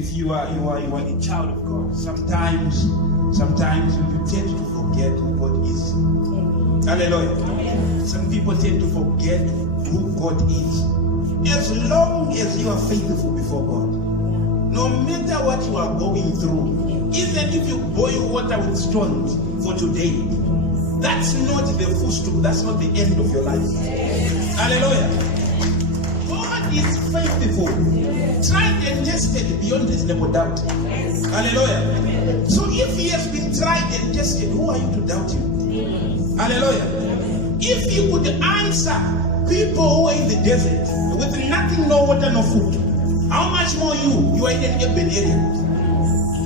if you are a child of God, sometimes you tend to forget who God is. Hallelujah. Some people tend to forget who God is. As long as you are faithful before God, no matter what you are going through, even if you boil water with stones for today, that's not the full stop, that's not the end of your life. Hallelujah. God is faithful, tried and tested beyond reasonable doubt. Hallelujah. So if he has been tried and tested, who are you to doubt him? Hallelujah. If he could answer people who are in the desert with nothing, no water, no food, how much more you are in an urban area?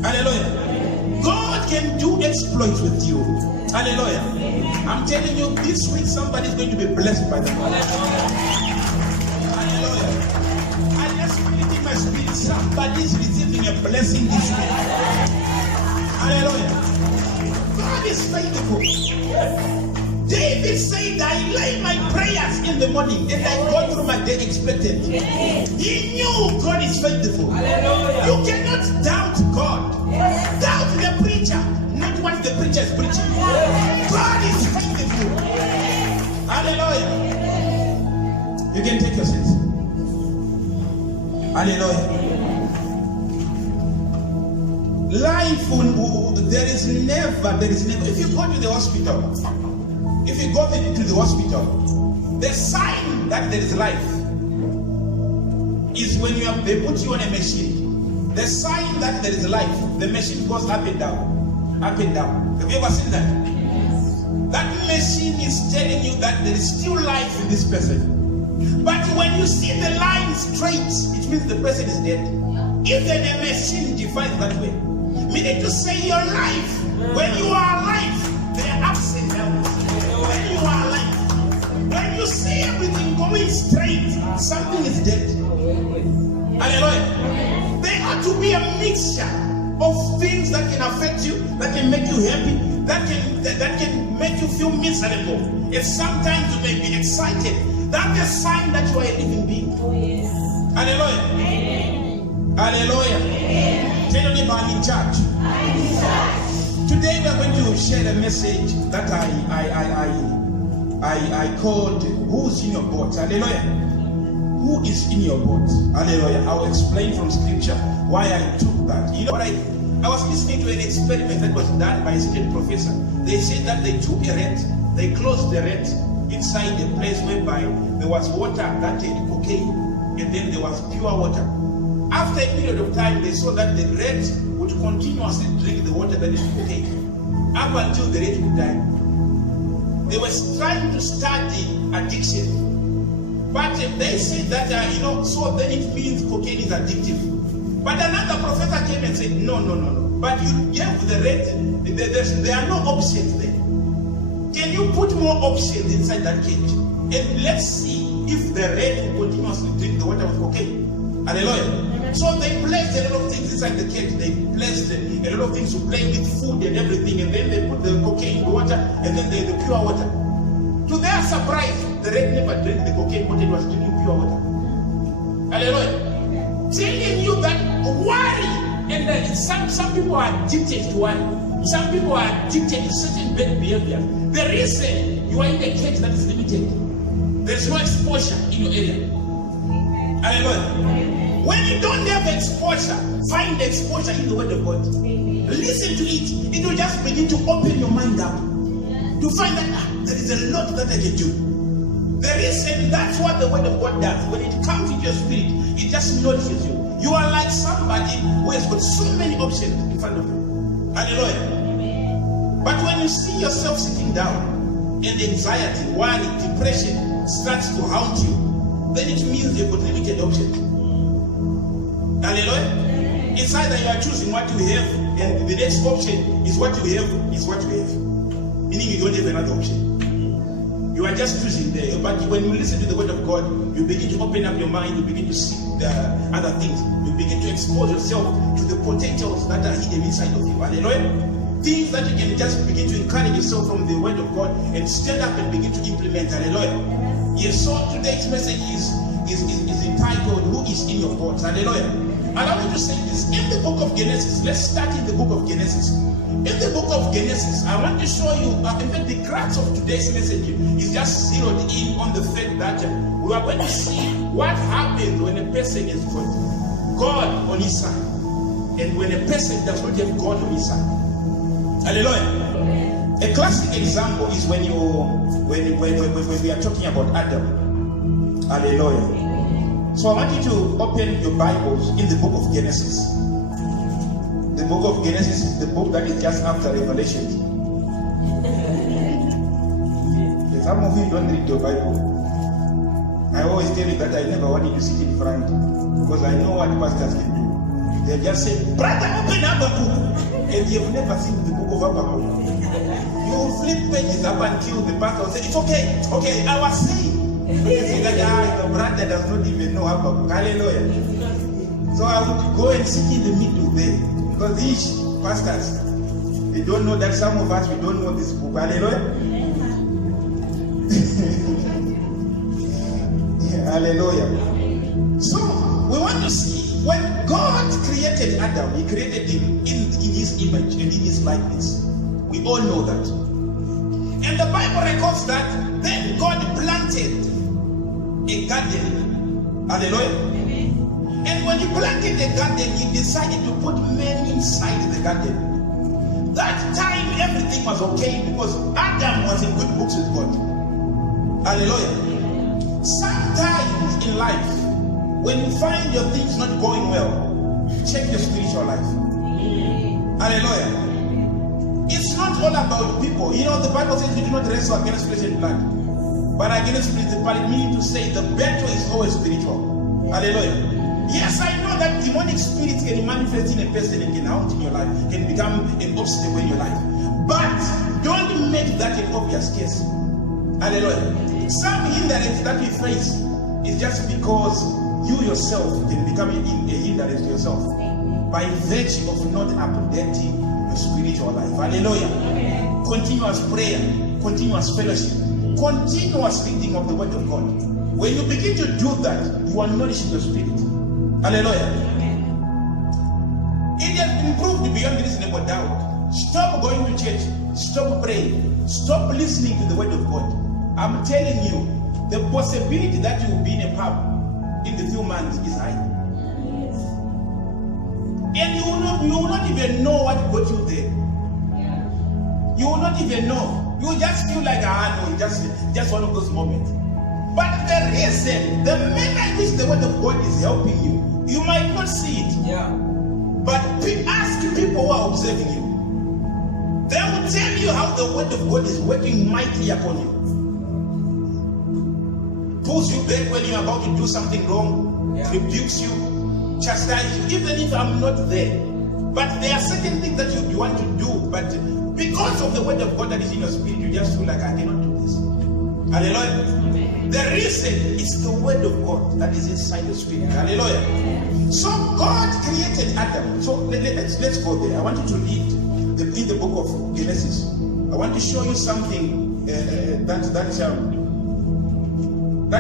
Hallelujah. God can do exploits with you. Hallelujah. I'm telling you, this week somebody is going to be blessed by the Lord. Hallelujah. I just feel it in my spirit. Somebody is receiving a blessing this week. Hallelujah. God is faithful. David said, I lay my prayers in the morning and I go through my day expectant. He knew God is faithful. Hallelujah. You cannot doubt God. Doubt the preacher, not what the preacher is preaching. God is faithful. Hallelujah. You can take your seats. Hallelujah. Life, there is never, if you go to the hospital, if you go to the hospital, the sign that there is life is when they put you on a machine. The sign that there is life, the machine goes up and down, up and down. Have you ever seen that? Yes. That machine is telling you that there is still life in this person. But when you see the line straight, it means the person is dead. Even a machine defines that way. Meaning to say your life, when you are alive, there are ups and downs. When you are alive, when you see everything going straight, something is dead. Hallelujah. There ought to be a mixture of things that can affect you, that can make you happy, that can make you feel miserable. And sometimes you may be excited. That's a sign that you are a living being. Hallelujah. Hallelujah. Tell your neighbor, I'm in charge. Today we are going to share a message that I called Who's in Your Boat? Hallelujah. Who is in your boat? Hallelujah. I will explain from scripture why I took that. You know what, I was listening to an experiment that was done by a state professor. They said that they took a rat, they closed the rat inside a place whereby there was water that had cocaine, and then there was pure water. After a period of time, they saw that the rat would continuously drink the water that is cocaine up until the rat would die. They were trying to study addiction, but they said that so then it means cocaine is addictive. But another professor came and said, no. But you gave the rat, there are no options there. Can you put more options inside that cage? And let's see if the rat will continuously drink the water with cocaine. Hallelujah. So they placed a lot of things inside the cage. They placed a lot of things to play with food and everything. And then they put the cocaine in the water and then the pure water. To their surprise, the rat never drank the cocaine, but it was drinking pure water. Hallelujah. Telling you that worry, and some people are addicted to worry. Some people are addicted to certain bad behavior. The reason you are in a cage that is limited, there's no exposure in your area. Hallelujah. When you don't have exposure, find the exposure in the Word of God. Listen to it. It will just begin to open your mind up to find that there is a lot that I can do. There is, and that's what the Word of God does. When it comes into your spirit, it just nourishes you. You are like somebody who has got so many options in front of you. Hallelujah. But when you see yourself sitting down and anxiety, worry, depression starts to haunt you, then it means you've got limited options. Hallelujah. It's either you are choosing what you have, and the next option is what you have, meaning you don't have another option. You are just choosing there. But when you listen to the Word of God, you begin to open up your mind, you begin to see the other things. You begin to expose yourself to the potentials that are hidden inside of you. Hallelujah. Things that you can just begin to encourage yourself from the Word of God and stand up and begin to implement. Hallelujah. Yes, so today's message is entitled, Who is in Your Boat? Hallelujah. Allow me to say this. In the book of Genesis, let's start in the book of Genesis. In the book of Genesis, I want to show you, in fact, the crux of today's message is just zeroed in on the fact that we are going to see what happens when a person has got God on his side and when a person does not have God on his side. Hallelujah. A classic example is when we are talking about Adam. Hallelujah. So I want you to open your Bibles in the book of Genesis. The book of Genesis is the book that is just after Revelation. Some of you don't read your Bible. I always tell you that I never want you to sit in front because I know what pastors can do. They just say, "Brother, open Habakkuk," and you've never seen the book of Habakkuk. You flip pages up until the pastor will say, "It's okay, okay, I was saying." You say that the brother does not even know Habakkuk. Hallelujah. So I would go and sit in the middle there because these pastors, they don't know that some of us, we don't know this book. Hallelujah. Yeah, hallelujah. So we want to see when God created Adam, he created him in his image and in his likeness. We all know that. And the Bible records that then God planted a garden. Hallelujah. And when he planted the garden, he decided to put men inside the garden. That time everything was okay because Adam was in good books with God. Hallelujah. Sometimes in life, when you find your things not going well, check your spiritual life. Hallelujah. It's not all about people. You know, the Bible says we do not wrestle against flesh and blood, but against principality, meaning to say the battle is always spiritual. Hallelujah. Yes, I know that demonic spirits can manifest in a person and can haunt in your life, can become an obstacle in your life. But don't make that an obvious case. Hallelujah. Some hindrance that we face is just because you yourself can become a hindrance to yourself by virtue of not updating your spiritual life. Hallelujah. Continuous prayer, continuous fellowship, continuous reading of the Word of God. When you begin to do that, you are nourishing your spirit. Hallelujah. It has been proved beyond reasonable doubt. Stop going to church. Stop praying. Stop listening to the Word of God. I'm telling you, the possibility that you will be in a pub in the few months is high. And you will not even know what got you there. You will not even know. You will just feel like, no, just one of those moments. But the reason, the manner in which the Word of God is helping you, you might not see it. Yeah. But ask people who are observing you. They will tell you how the Word of God is working mightily upon you. Pulls you back when you're about to do something wrong, rebukes you, chastises you, even if I'm not there. But there are certain things that you want to do, but because of the Word of God that is in your spirit, you just feel like, I cannot do this. Hallelujah. The reason is the Word of God that is inside your spirit. Hallelujah. So God created Adam. So let's go there. I want you to read in the book of Genesis. I want to show you something that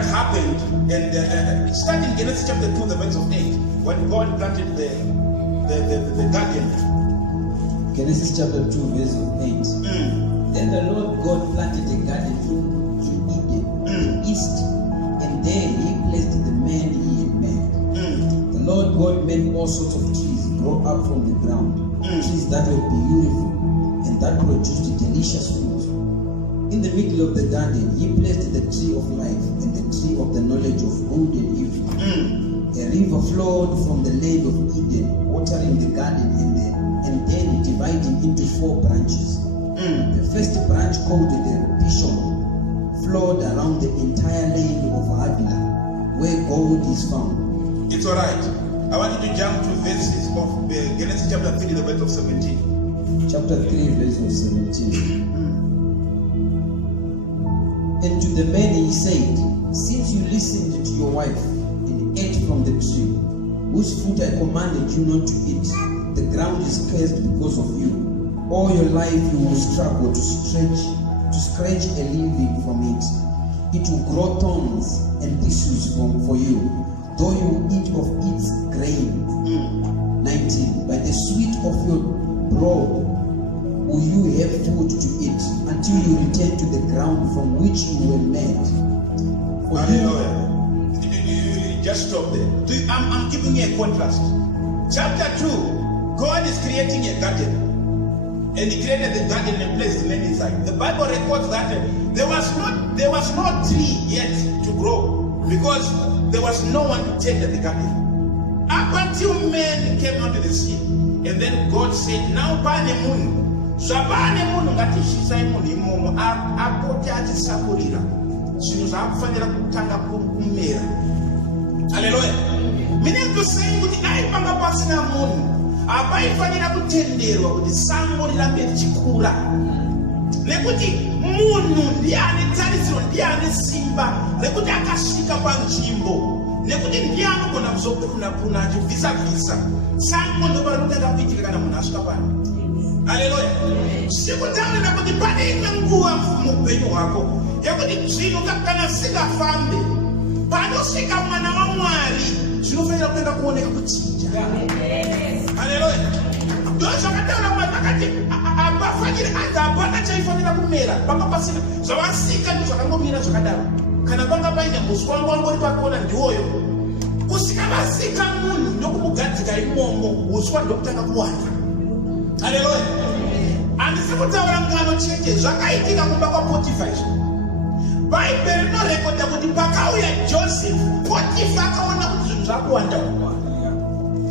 happened. And starting Genesis chapter 2, the verse of 8, when God planted the garden. Genesis chapter 2, verse of 8. Then the Lord God planted a garden in Eden, east, and there he placed the man he had made. The Lord God made all sorts of trees grow up from the ground, trees that were beautiful and that produced delicious fruit. In the middle of the garden, he placed the tree of life and the tree of the knowledge of good and evil. A river flowed from the land of Eden, watering the garden and then dividing into 4 branches. The first branch, called the Pishon, flowed around the entire land of Havilah, where gold is found. It's all right. I want you to jump to verses of Genesis chapter 3, the verse of 17. Chapter 3, verse of 17. And to the man he said, since you listened to your wife and ate from the tree, whose fruit I commanded you not to eat, the ground is cursed because of you. All your life you will struggle to scratch a living from it. It will grow thorns and tissues for you. Though you eat of its grain. 19. By the sweat of your brow will you have food to eat until you return to the ground from which you were made. For Hallelujah. Just stop there. I'm giving you a contrast. Chapter 2, God is creating a garden. And he created the garden and placed men inside. The Bible records that there was no tree yet to grow because there was no one to tend the garden. Up until men came out of the sea. And then God said, now bane munhu. Zvabane munhu ngatishisai munhu imomo apote achisakurira. Zvinhu zvaakufanira kutanga kumera. Hallelujah. Meaning to say kuti dai panga pasina munhu apaifanira kutenderwa kuti sango rirambe richikura. Nekuti munhu ndiye ane tarisiro, ndiye ane simba rekuti akasvika panzvimbo. Nekuti ndiye anogona kuzopuna achibvisa sango ndo parinotanga kuitika kana munhu asvika pano. Haleluya. Sikutaurira kuti pane imwe nguva muupenyu hwako yekuti zvinhu kana zvikafambe panosvika mwana waMwari zvinofanira kuenda kuoneka kuchinja. Haleluya. Ndo zvakataura Mwari vakati apafanire anzi hapana chaifanira kumera panga pasina zvavasika ndizvakangomira zvakadaro. Kana panga paine muswa wangori pakona ndiwoyo usikavasika munhu ndokumugadzika imomo uswa ndokutanga kuwanda. Haleluya. Handisi kutaura ngano chete zvakaitika kumba kwaPotifa. Bhaibheri rinorekodha kuti pakauya Joseph, Potifa akaona kuti zvinhu zvakuwanda.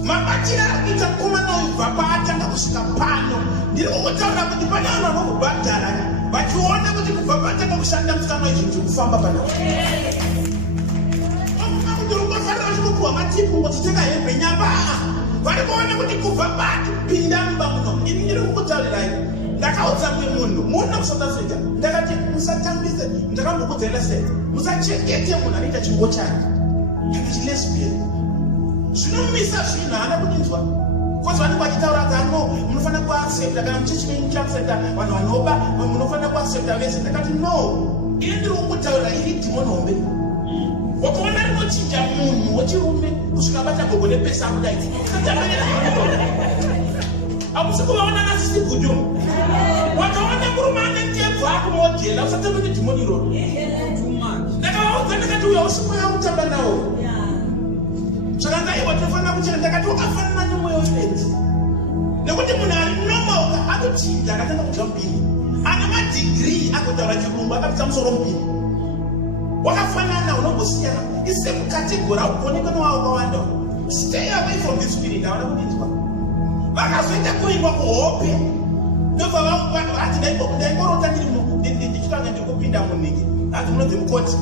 Mabatiro arikuita mukomana uyu bva paatanga kusvika pano. Ndiri kukutaura kuti pane vanhu vanokubhadhara vachiona kuti kubva paatanga kushanda musikana izvinhu zvirikufamba panapo. Kuti ungofanira uchikupuhwa matipu ngochitenga hembe nyamba. Vari kuona kuti kubva patipinda mumba muno. Ini ndiri kukutaurirai. Ndakaudza munhu muSouth Africa. Ndakati musatambise, ndakambokudzai sei. Musachengete munhu anoita chimbo chake. Kana chilesbian. Zvinomisa zvinhu haana kudinzwa. Kozi vanenge vachitaura kuti no, munofanira kuaccepta kana muchichimeni chaaccepta vanhu vanoba, munofanira kuaccepta vese. Ndakati no. Ini ndiri kukutaura iri dhimoni hombe. Wakaona rinochinja munhu wechirume kusvika bata gogo nepesa akudaidzi. Hamusi kuvaona nasisi gudumu. Wakaona murume ane ndebvu akumodhela usatembe nedhimoni iroro. Ndakavaudza ndakati uyo usiku yautamba nawo. Zvakangaiwa tinofanira kuchena ndakati wakafanana nemweya wefenzi. Nekuti munhu ari normal anochinja akatanga kudya mbiri. Ane madigiri agotaura chirungu akapisa musoro mbiri. Wakafanana unongosiyana ise mukategori aukoneka newakawanda. Stay away from this spirit. Hawana kudinzwa. Vakazoenda kuimba kuhope ndobva vati ndaingorota ndichitanga ndikupinda munhingi hati munodzi mukoti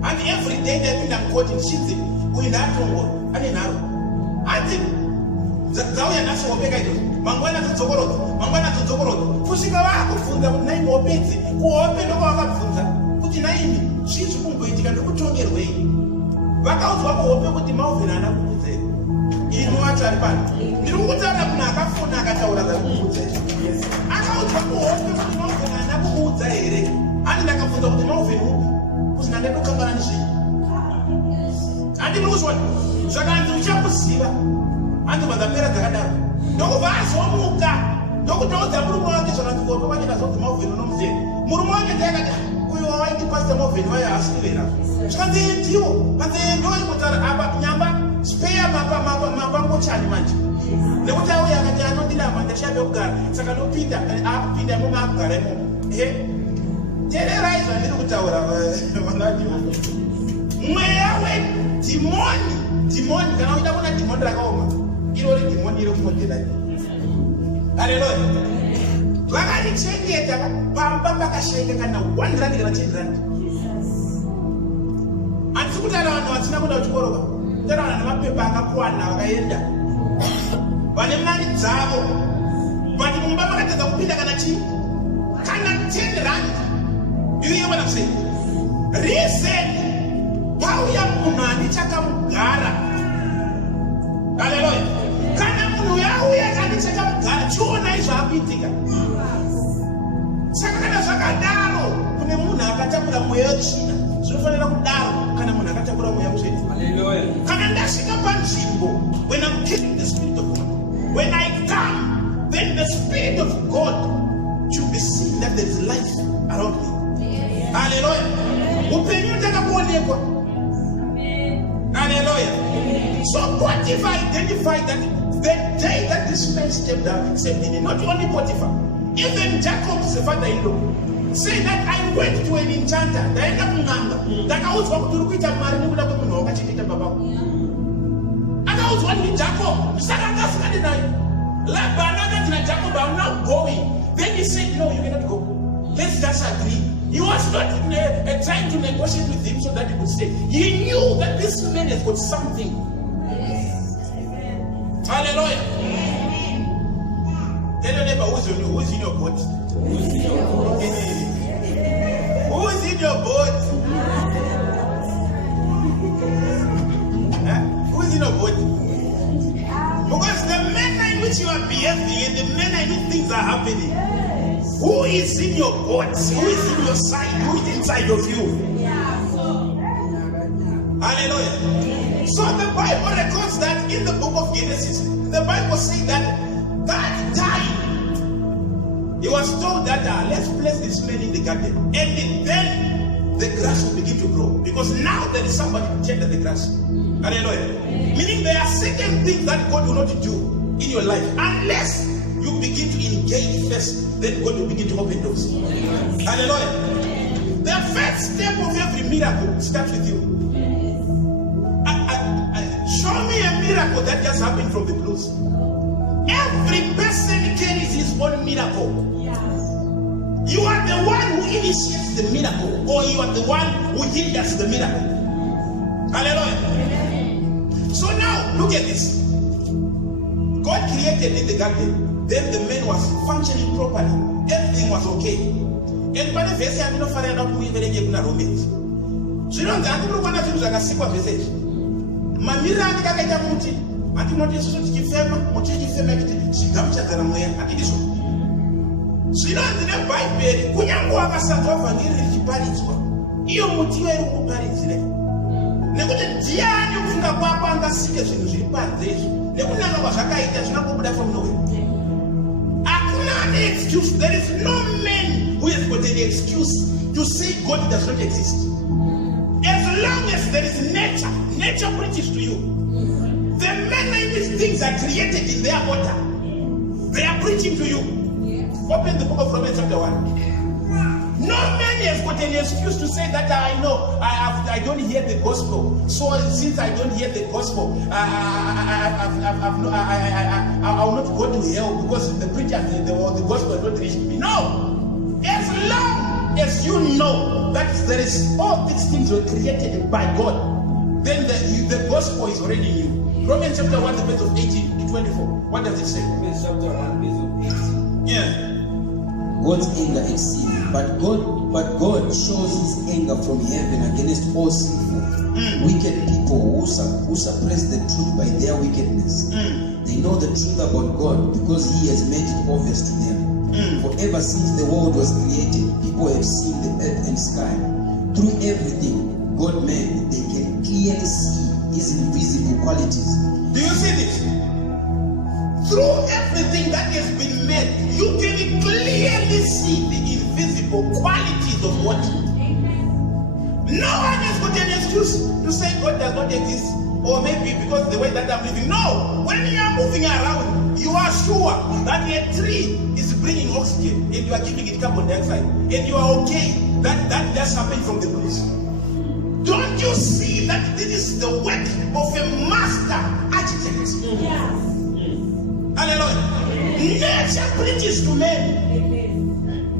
hati every day ndaipinda mukoti ndichinzi uyu ndaatongwa ane nharo hati dzauya nhasi hopeka izvozvo mangwana adzodzokorodza kusvika vakubvunza kuti naimba hopedzi kuhope ndokwavakabvunza kuti naimi zvii zviri kumboitika ndikutongerwei. Vakaudzwa kuhope kuti Mauvheni haana kukudzei. Inu wacho ari pano. Ndiri kukutaura munhu akafona akataura zvakukuudza izvo. Akaudzwa kuhope kuti Mauvheni haana kukuudza here. Ani ndakabvunza kuti Mauvheni upi kuti ndandokangana nezvii. Handiri kuzwa zvakanzi uchakuziva. Handibva dzapera dzakadaro. Ndokubva azomuka. Ndokutoudza murume wake zvakanzi kuhope wachida zvanzi Mauvheni unomuzera. Murume wake ndakati uyu wawaiti Pastor Mauvheni waiye asivera. Zvakanzi ndiwo. Kanzi ndoikutaura apa nyamba spare mapangochani manje. Nekuti auya akati anondinama ndashabe kugara. Saka ndopinda akupinda imomo akugara imomo. Tererai zvandiri kutaura vanadiwa. Mweya wedhimoni kana uida kuona dhimoni rakaoma. Irori dhimoni iri kumodhelai. Haleluya. Vakarichengeta pamba pakashaika kana 1 rand kana 10 rand. Handisi kutaura vanhu vasina kuenda kuchikoro ka. Tara vanhu nemapepa akakwana vakaenda. Vane mari dzavo. Vati mumba makatadza kupinda kana chii? Kana 10 rand. Iye wana sei? Reason pauya munhu ane chakamugara. Haleluya. Kana munhu yauya ane chakamugara chionai zvaakuitika. Saka kana zvakadaro kune munhu akatakura mweya wetsvina zvinofanira kudaro kana munhu akatakura mweya wezvedu. Haleluya. Kana ndasvika panzvimbo when I'm carrying the Spirit of God, when I come, then the Spirit of God should be seen that there is life around me. Hallelujah. Hallelujah. So Potiphar identified that the day that this man stepped down, not only Potiphar, even Jacob's father-in-law, say that I went to an enchanter, that I was going to look at was one with Jacob. Jacob, I'm not going. Then he said, no, you cannot go. Let's just agree. He was not trying to negotiate with him so that he could stay. He knew that this man has got something. Yes. Hallelujah. Tell your neighbor, who's in your boat? Who's in your boat? Who's in your boat? Who's in your boat? Because the manner in which you are behaving and the manner in which things are happening, who is in your boat? Who is in your side? Who is inside of you? Hallelujah. So the Bible records that in the book of Genesis, the Bible says that time he was told that let's place this man in the garden, and then the grass will begin to grow, because now there is somebody to tend the grass. Hallelujah. Meaning there are certain things that God will not do in your life unless you begin to engage first, then God will begin to open doors. Hallelujah. The first step of every miracle starts with you. Show me a miracle that just happened from the blues. Every person carries his own miracle. You are the one who initiates the miracle, or you are the one who hinders the miracle. Hallelujah. So now, look at this. God created in the garden. Then the man was functioning properly. Everything was okay. And by the verse, I'm not far enough to be very good at romance. So you know, I'm not going to do a simple message. Mamira, I'm going to muti. Ati moja sisi tukifema, moja tukifema kitu sikamcha kana moya ati so. Sina ndine Bible kunyangwa akasatwa vangiri chipalizwa. Iyo muti wewe ukupalizile. Nekuti ndiani kufunga kwako angasike zvinhu zviri panze izvo. Nekunanga kwazvakaita zvinakubuda from nowhere. Hakuna an excuse. There is no man who has got any excuse to say God does not exist. As long as there is nature, nature preaches to you. The manner in which things are created in their order, they are preaching to you. Open the book of Romans chapter 1. No man has got any excuse to say that I know I don't hear the gospel. So since I don't hear the gospel, I will not go to hell because the preacher the gospel has not reached me. No. As long as you know that there is all these things were created by God, then the gospel is already in you. Romans chapter 1, the verse of 18 to 24. What does it say? Romans chapter 1, verse of 18. Yeah. God's anger exceeds, but God shows his anger from heaven against all sinful, wicked people who suppress the truth by their wickedness. They know the truth about God because he has made it obvious to them. For ever since the world was created, people have seen the earth and sky. Through everything God made, they can clearly see his invisible qualities. Do you see this? Through everything that has been made, you can clearly see the invisible qualities of what? No one has got an excuse to say God does not exist, or maybe because the way that I'm living. No, when you are moving around, you are sure that a tree is bringing oxygen and you are giving it carbon dioxide, and you are okay. That just happened from the breeze. Don't you see that this is the work of a master architect? Yes. Hallelujah. Nature preaches to men.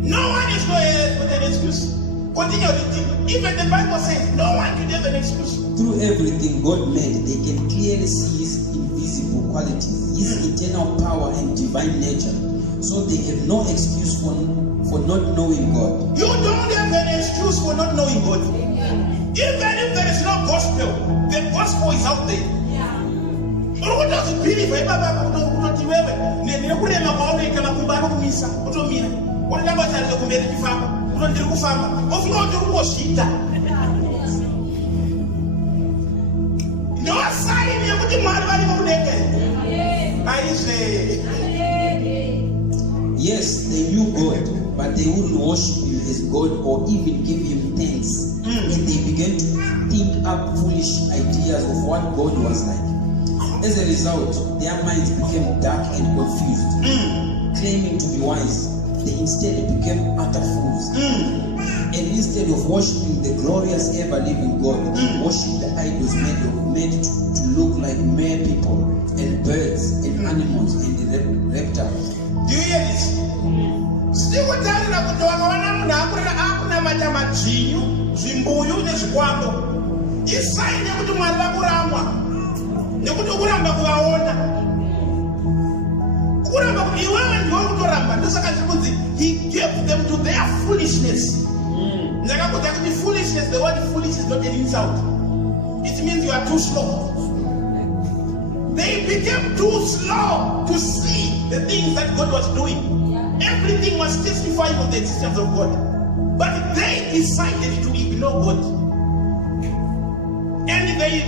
No one is with an excuse. Continue reading. Even the Bible says no one could have an excuse. Through everything God made, they can clearly see his invisible qualities, his eternal power and divine nature. So they have no excuse for not knowing God. You don't have an excuse for not knowing God. Even if there is no gospel, the gospel is out there. No sign kuti Mwari vari kudenga. Aizve. Yes, they knew God, but they wouldn't worship him as God or even give him thanks. And they began to think up foolish ideas of what God was like. As a result, their minds became dark and confused. Claiming to be wise, they instead became utter fools. And instead of worshiping the glorious ever-living God, they worshipped the idols made to look like mere people and birds and animals and reptiles. Do you hear this? Still kutarira kuti wakaona munhu akunamata madzvinyu, zvimbuyu nezvikwambo. Isaine kuti Mwari vakuramwa. Nekuti kuramba kuvaona. Kuramba kuti iwewe ndiwe kutoramba. Ndosaka zvikunzi he gave them to their foolishness. Ndakakuta kuti foolishness, the word foolish is not an insult. It means you are too slow. They became too slow to see the things that God was doing. Everything was testifying of the existence of God. But they decided to ignore God. And they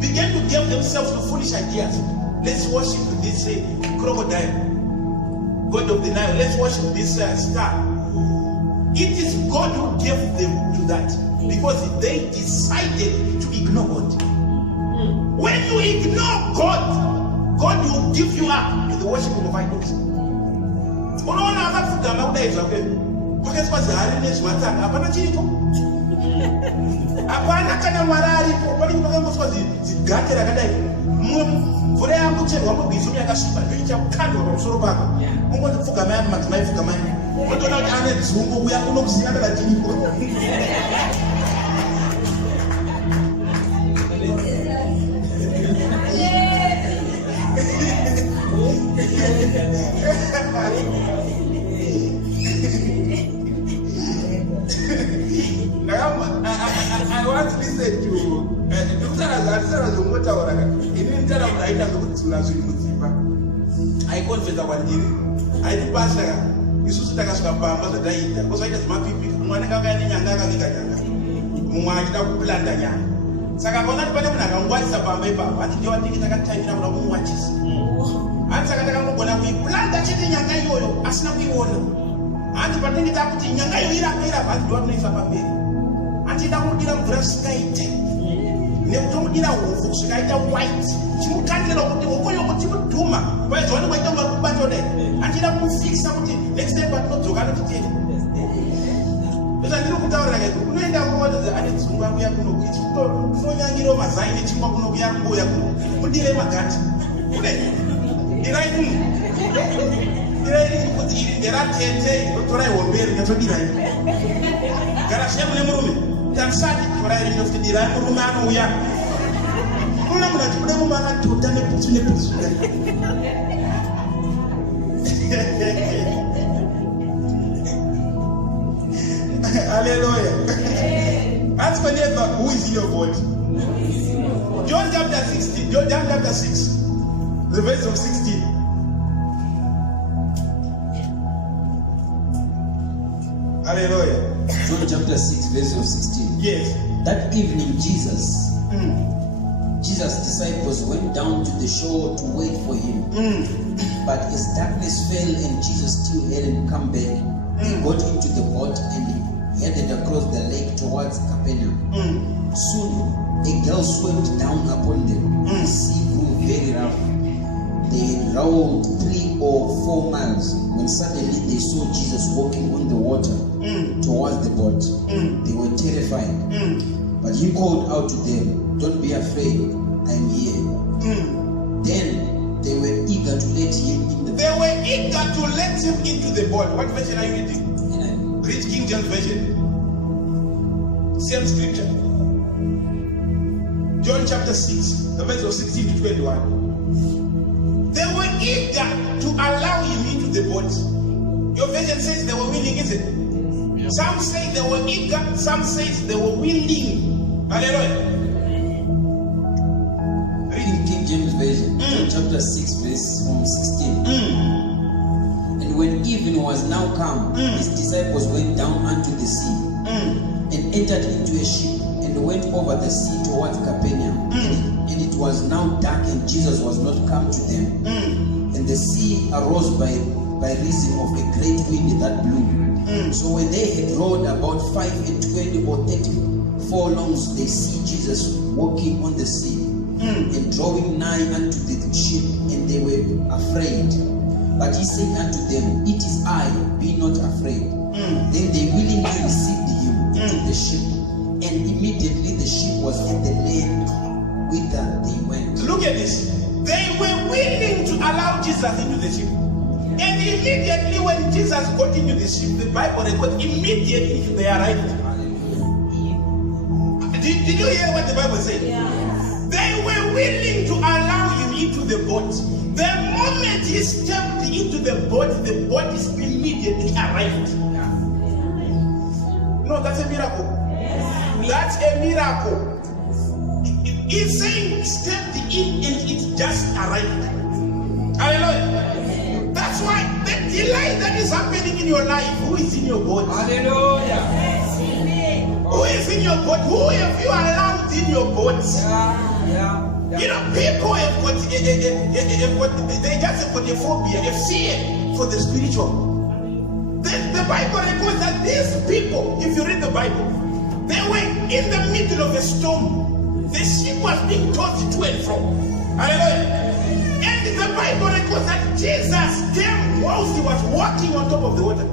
began to give themselves to foolish ideas. Let's worship this crocodile, God of the Nile. Let's worship this star. It is God who gave them to that. Because they decided to ignore God. When you ignore God, God will give you up to the worshiping of idols. Unaona akafugama kudai zvake. Kwakaswa zari nezvimatanga hapana chiripo. Hapana kana Mwari aripo. Pane kwakangoswa zigate rakadai. Mvura yakucherwa mubhizu yakasviba ndoichakandwa pamusoro pako. Ungonzi pfugama yapi madzimai pfugama yapi. Unotoona kuti ane dzungu uya unokuziva kana chiripo. I once listened to I confess one thing. I do pass isusu takasvakapamba zvataita kozoita zvimapipi mwana kakayane nyanga akaviganyanga mumwe achida kuplanda nyanga saka kaona kuti pane munhu akangwatisa pamba ipapo ati ndiwa ndingi takataimira kuda kumwachisa handi saka takangogona kuiplanda chete nyanga iyoyo asina kuiona handi patinenge takuti nyanga iyo irapera handi ndiwa tinoifa pamberi handida kumudira mvura zvisingaite nekutomudira hovhu kusvikaita white chimukandira kuti ukoyoko chimudhuma paizvaone kwaitonga kubato dai handida kumufikisa kuti next time patinodzoka notitenda ndiri kutaurira kuti unoenda kuona ane dzungu akuya kuno kuitonyangira mazai nechingwa kuno kuya kuya kuno mudire magati kune dirai kuti iri nderatete rotorai homberi nyatodirai garashe mune murume tarisati torai rino kuti dirai murume anouya kuna munhu achikuda mume akatota neputsu neputsu Hallelujah. Ask my neighbor, who is in your body? John chapter 16, John chapter 6, the verse of 16. Hallelujah. John chapter 6, verse of 16. Yes. That evening, Jesus' disciples went down to the shore to wait for him. But as darkness fell and Jesus still hadn't come back, he got into the boat and headed across the lake towards Capernaum. Soon, a gale swept down upon them. The sea grew very rough. They had rowed 3 or 4 miles when suddenly they saw Jesus walking on the water towards the boat. They were terrified. But he called out to them, "Don't be afraid, I'm here." Then they were eager to let him in the boat. They were eager to let him into the boat. What version are you reading? Read King James Version. Same scripture. John chapter 6, the verse of 16 to 21. They were eager to allow him into the boat. Your version says they were willing, is it? Yeah. Some say they were eager, some say they were willing. Hallelujah. Reading King James Version, John chapter 6, verse from 16. And when evening was now come, his disciples went down unto the sea and entered into a ship and and went over the sea towards Capernaum. And it was now dark, and Jesus was not come to them. And the sea arose by reason of a great wind that blew. So when they had rowed about 25 or 30 furlongs, they see Jesus walking on the sea and drawing nigh unto the ship, and they were afraid. But he said unto them, It is I, be not afraid. Then they willingly received him into the ship, and immediately the ship was at the land whither they went. Look at this. They were willing to allow Jesus into the ship. And immediately when Jesus got into the ship, the Bible records immediately they arrived. Did you hear what the Bible said? They were willing to allow him into the boat. The moment he stepped into the boat is immediately arrived. No, that's a miracle. That's a miracle. He's saying stepped in and it just arrived. Hallelujah. That's why the delight that is happening in your life, who is in your boat? Hallelujah. Who is in your boat? Who have you allowed in your boat? You know, people have got, they just have got a phobia, a fear for the spiritual. The Bible records that these people, if you read the Bible, they were in the middle of a storm. The ship was being tossed to and fro. Hallelujah. And the Bible records that Jesus came whilst he was walking on top of the water.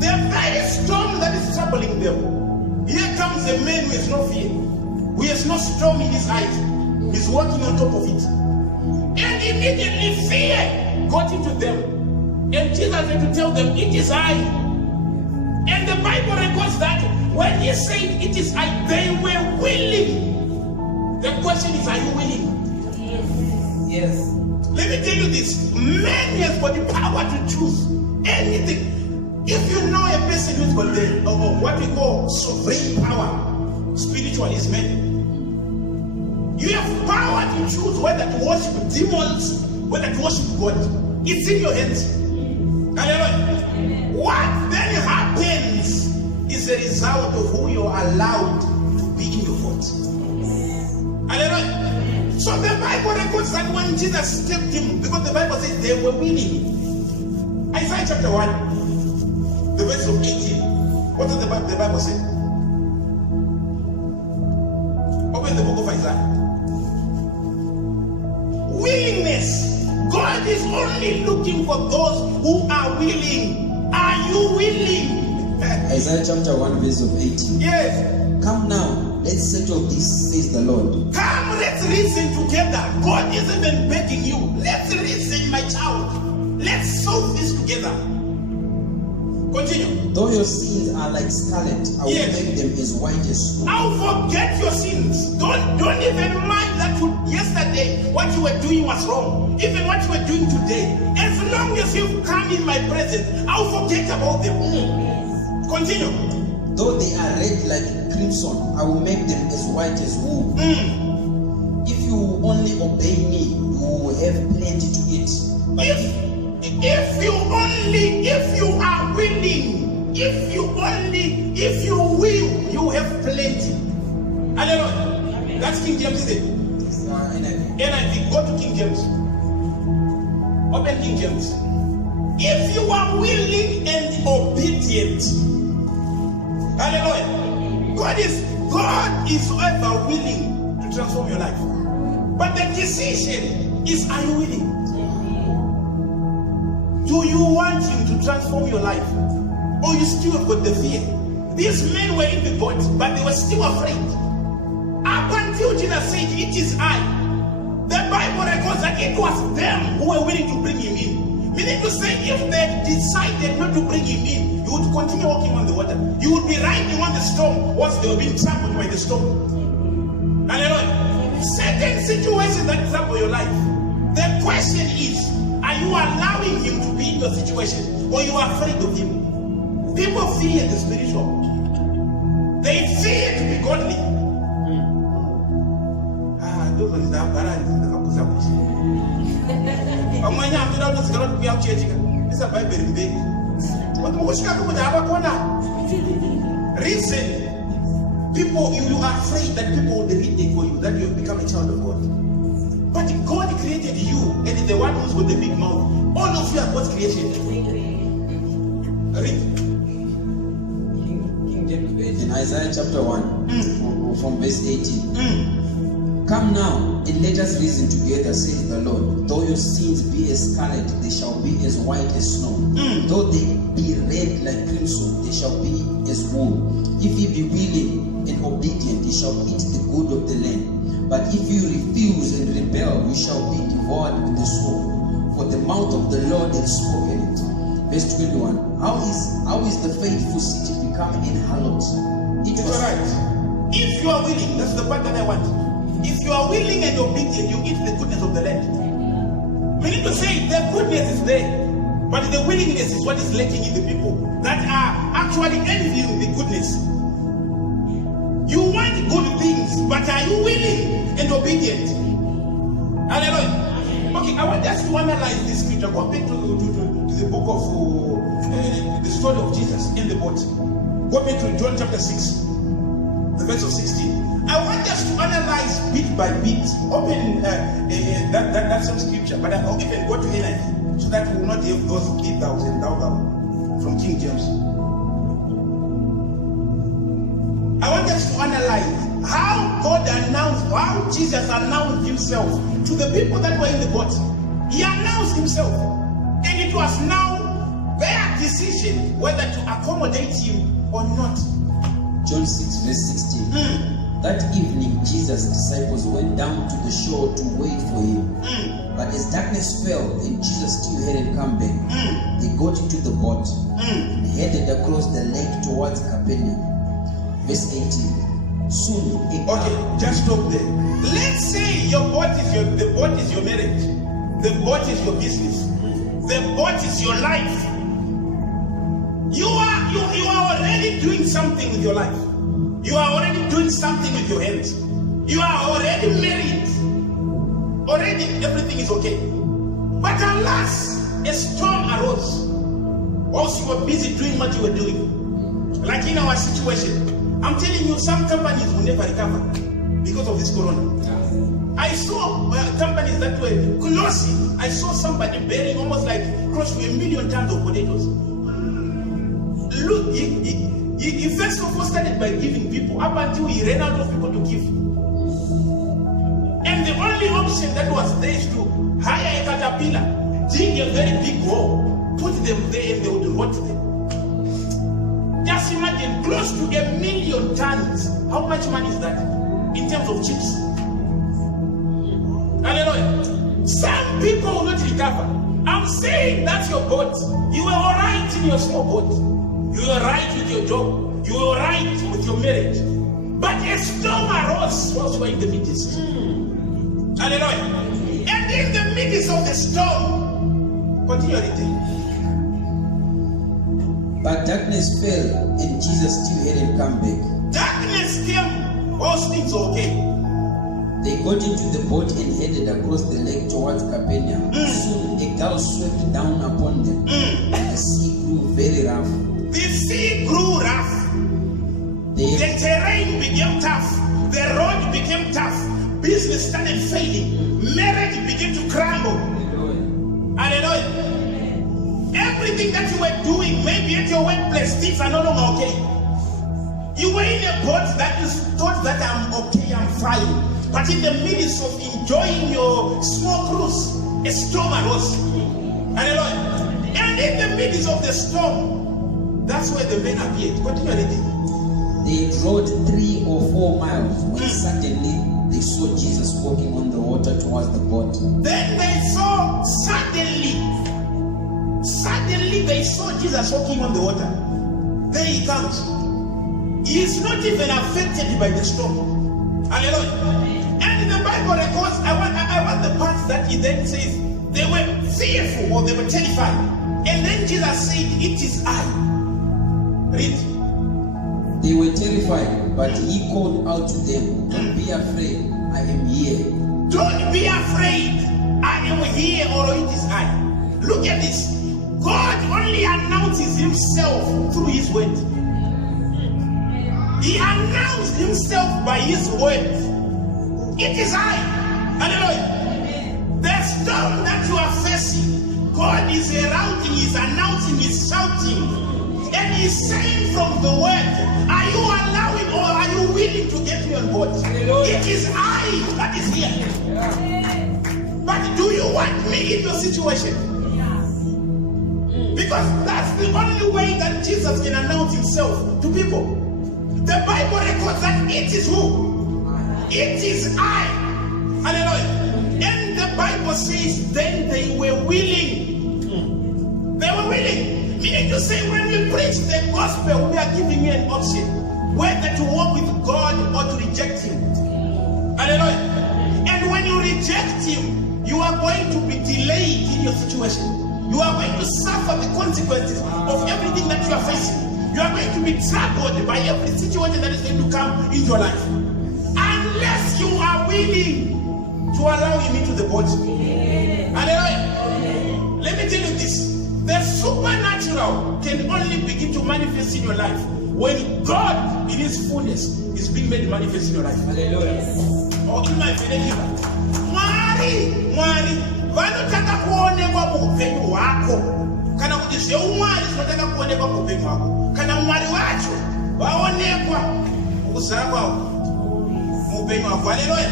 The very storm that is troubling them. Here comes a man who has no fear, who has no storm in his eyes. He's walking on top of it. And immediately fear got into them. And Jesus had to tell them, It is I. And the Bible records that when he said, It is I, they were willing. The question is, are you willing? Yes. Let me tell you this. Man has got the power to choose anything. If you know a person who's got the what we call sovereign power, spiritual is man. You have power to choose whether to worship demons, whether to worship God. It's in your hands. Hallelujah. What then happens is a result of who you're allowed to be in your foot. Hallelujah. So the Bible records that when Jesus stepped in, because the Bible says they were willing. Isaiah chapter 1, the verse of 18. What does the Bible say? Open the book of Isaiah. Willingness. God is only looking for those who are willing. Are you willing? Isaiah chapter 1 verse of 18. Yes. Come now, let's settle this, says the Lord. Come, let's reason together. God is even begging you. Let's reason, my child. Let's solve this together. Continue. Though your sins are like scarlet, I will make them as white as snow. I'll forget your sins. Don't even mind that yesterday what you were doing was wrong. Even what you were doing today. As long as you've come in my presence, I'll forget about them. Continue. Though they are red like crimson, I will make them as white as wool. If you only obey me, you will have plenty to eat. If you are willing, if you will, you have plenty. Hallelujah. That's King James, isn't it? NIV. Go to King James. Open King James. If you are willing and obedient, hallelujah. God is ever willing to transform your life. But the decision is, are you willing? Do you want him to transform your life? Or you still have got the fear? These men were in the boat, but they were still afraid. Up until Jesus said, It is I. The Bible records that it was them who were willing to bring him in. Meaning to say, if they decided not to bring him in, you would continue walking on the water. You would be riding on the storm once they were being trampled by the storm. Hallelujah. Certain situations that trample your life. The question is, are you allowing him to be in your situation, or you are afraid of him? People fear the spiritual. They fear to be godly. Reason. People, you are afraid that people will be reading for you, that you have become a child of God. But God created you, and the one who's got the big mouth. All of you are God's creation. Read. King James Version, Isaiah chapter 1, from verse 18. Come now, and let us reason together, says the Lord. Though your sins be as scarlet, they shall be as white as snow. Though they be red like crimson, they shall be as wool. If ye be willing and obedient, ye shall eat the good of the land. But if you refuse and rebel, you shall be devoured with the sword. For the mouth of the Lord has spoken it. Verse 21. How is the faithful city become an harlot? It's alright. If you are willing, that's the part that I want. If you are willing and obedient, you eat the goodness of the land. We need to say the goodness is there, but the willingness is what is lacking in the people that are actually envying the goodness. You want good things, but are you willing and obedient? Hallelujah. Okay, I want us to analyze this scripture. Go back to the book of the story of Jesus in the boat. Go back to John chapter 6, the verse of 16. I want us to analyze bit by bit. Open that some scripture, but I'll even go to NIV so that we will not have those 8,000 from King James. I want us to analyze how God announced, how Jesus announced himself to the people that were in the boat. He announced himself, and it was now their decision whether to accommodate him or not. John 6 verse 16. That evening Jesus' disciples went down to the shore to wait for him. But as darkness fell and Jesus still hadn't come back, they got into the boat and headed across the lake towards Capernaum. Verse 18. Soon okay, just stop there. Let's say the boat is your marriage. The boat is your business. The boat is your life. You are already doing something with your life. You are already doing something with your hands. You are already married. Already everything is okay. But alas, a storm arose whilst you were busy doing what you were doing. Like in our situation, I'm telling you, some companies will never recover because of this corona. I saw companies that were closing. I saw somebody burying almost like close to 1 million tons of potatoes. Look, he first of all started by giving people up until he ran out of people to give. And the only option that was there is to hire a caterpillar, dig a very big hole, put them there, and they would rot them. Just imagine, close to 1 million tons. How much money is that in terms of chips? Hallelujah. Some people will not recover. I'm saying that's your boat. You were all right in your small boat. You were right with your job. You were right with your marriage. But a storm arose whilst you were in the midst. Hallelujah. And in the midst of the storm, continue reading. But darkness fell and Jesus still hadn't come back. Darkness came, all things were okay. They got into the boat and headed across the lake towards Capernaum. Soon a gale swept down upon them. The sea grew very rough. The sea grew rough. The terrain became tough. The road became tough. Business started failing. Marriage began to crumble. Hallelujah. Everything that you were doing, maybe at your workplace, things are no longer okay. You were in a boat that you thought that I'm okay, I'm fine. But in the midst of enjoying your small cruise, a storm arose. Hallelujah. And in the midst of the storm, that's where the men appeared. Continue reading. They rode 3 or 4 miles when suddenly they saw Jesus walking on the water towards the boat. Then they saw, suddenly they saw Jesus walking on the water. There he comes. He is not even affected by the storm. Hallelujah. And the Bible records, I want the part that he then says, they were fearful or they were terrified. And then Jesus said, it is I. Read. They were terrified, but he called out to them, don't be afraid, I am here. Don't be afraid, I am here, or it is I. Look at this. God only announces himself through his word. He announced himself by his words. It is I. Hallelujah. The storm that you are facing, God is around him, he's announcing, he's shouting. And he's saying from the word, are you allowing or are you willing to get me on board? It is I that is here. But do you want me in your situation? Because that's the only way that Jesus can announce himself to people. The Bible records that it is who? It is I. Hallelujah. And the Bible says then they were willing. They were willing. Meaning to say when we preach the gospel, we are giving you an option. Whether to walk with God or to reject him. Hallelujah. And when you reject him, you are going to be delayed in your situation. You are going to suffer the consequences of everything that you are facing. You are going to be troubled by every situation that is going to come into your life. Unless you are willing to allow him into the body. Hallelujah. Let me tell you this. The supernatural can only begin to manifest in your life when God in his fullness is being made manifest in your life. Hallelujah. Or in my belief. Mwari. Vanotaka kuonekwa muupenyu wako kana kuti zveumwari zvinotaka kuonekwa muupenyu wako kana umwari wacho vaonekwa kuzara kwavo muupenyu wako. Hallelujah.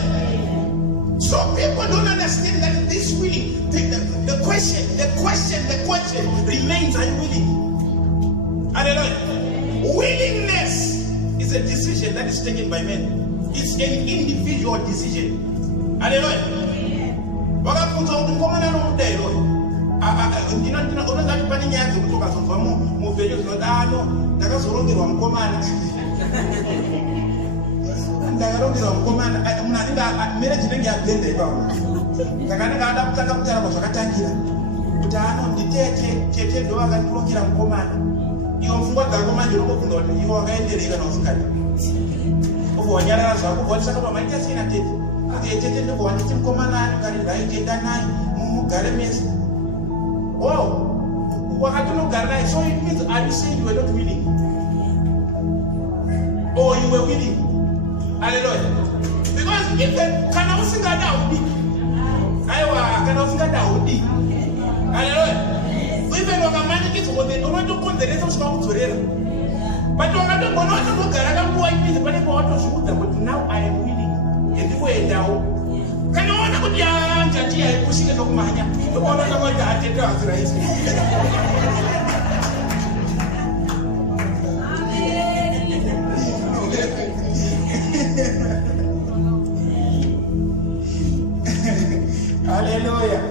So people don't understand that this willing, the question remains, are you willing? Hallelujah. Willingness is a decision that is taken by men. It's an individual decision. Hallelujah. Wakafunza kuti ngomana nomudero ndinoti pane nyaya dzekuti ukazonzwa mupenyu zvinodano ndakazorongerwa mukomana ndakarongerwa mukomana munhu anenge mereji inenge yablenda ipapo saka anenge ada kutanga kutarama zvakatangira kuti nditete ndo vakandirongera mukomana iwo mfungwa dzako manje urikubvunza kuti iwo wakaenderei kana usingadi obva wanyarara zvako bva tisaka pamaita sina tete tete ndobva wanditi mukomana ani kari ndaitenda naye mugare mese. Wow, wakatonogara naye. So it means, are you saying you were not willing? Or you were willing? Hallelujah. Because even kana usingada udi aiwa kana usingada udi. Hallelujah. Even wakamani kitu kote unotokonzeresa kusvika kudzorera. But wakatogona watogara kanguva ipinze pane pawatozviudza kuti now I am willing. Ndikuendawo kana ona kuti njati yaikushike nokumhanya ndokuona kuti atete haziraisi. Hallelujah.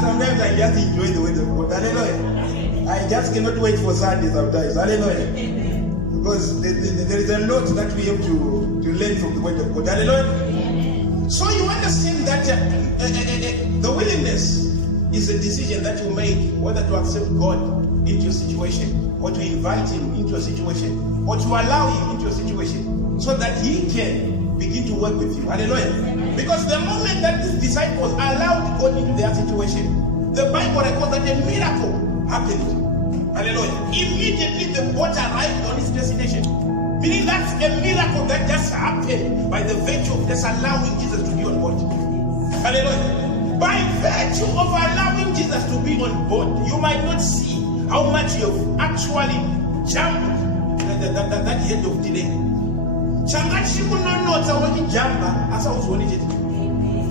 Sometimes I just enjoy the word of God. Hallelujah. I just cannot wait for Sunday sometimes. Hallelujah. Because there is a lot that we have to learn from the word of God. Hallelujah. So you understand that the willingness is a decision that you make whether to accept God into your situation or to invite him into your situation or to allow him into your situation so that he can begin to work with you. Hallelujah. Because the moment that these disciples allowed God into their situation, the Bible records that a miracle happened. Hallelujah. Immediately the boat arrived on its destination. Meaning that's a miracle that just happened by the virtue of just allowing Jesus to be on board. Hallelujah. By virtue of allowing Jesus to be on board, you might not see how much you have actually jumped that head of delay.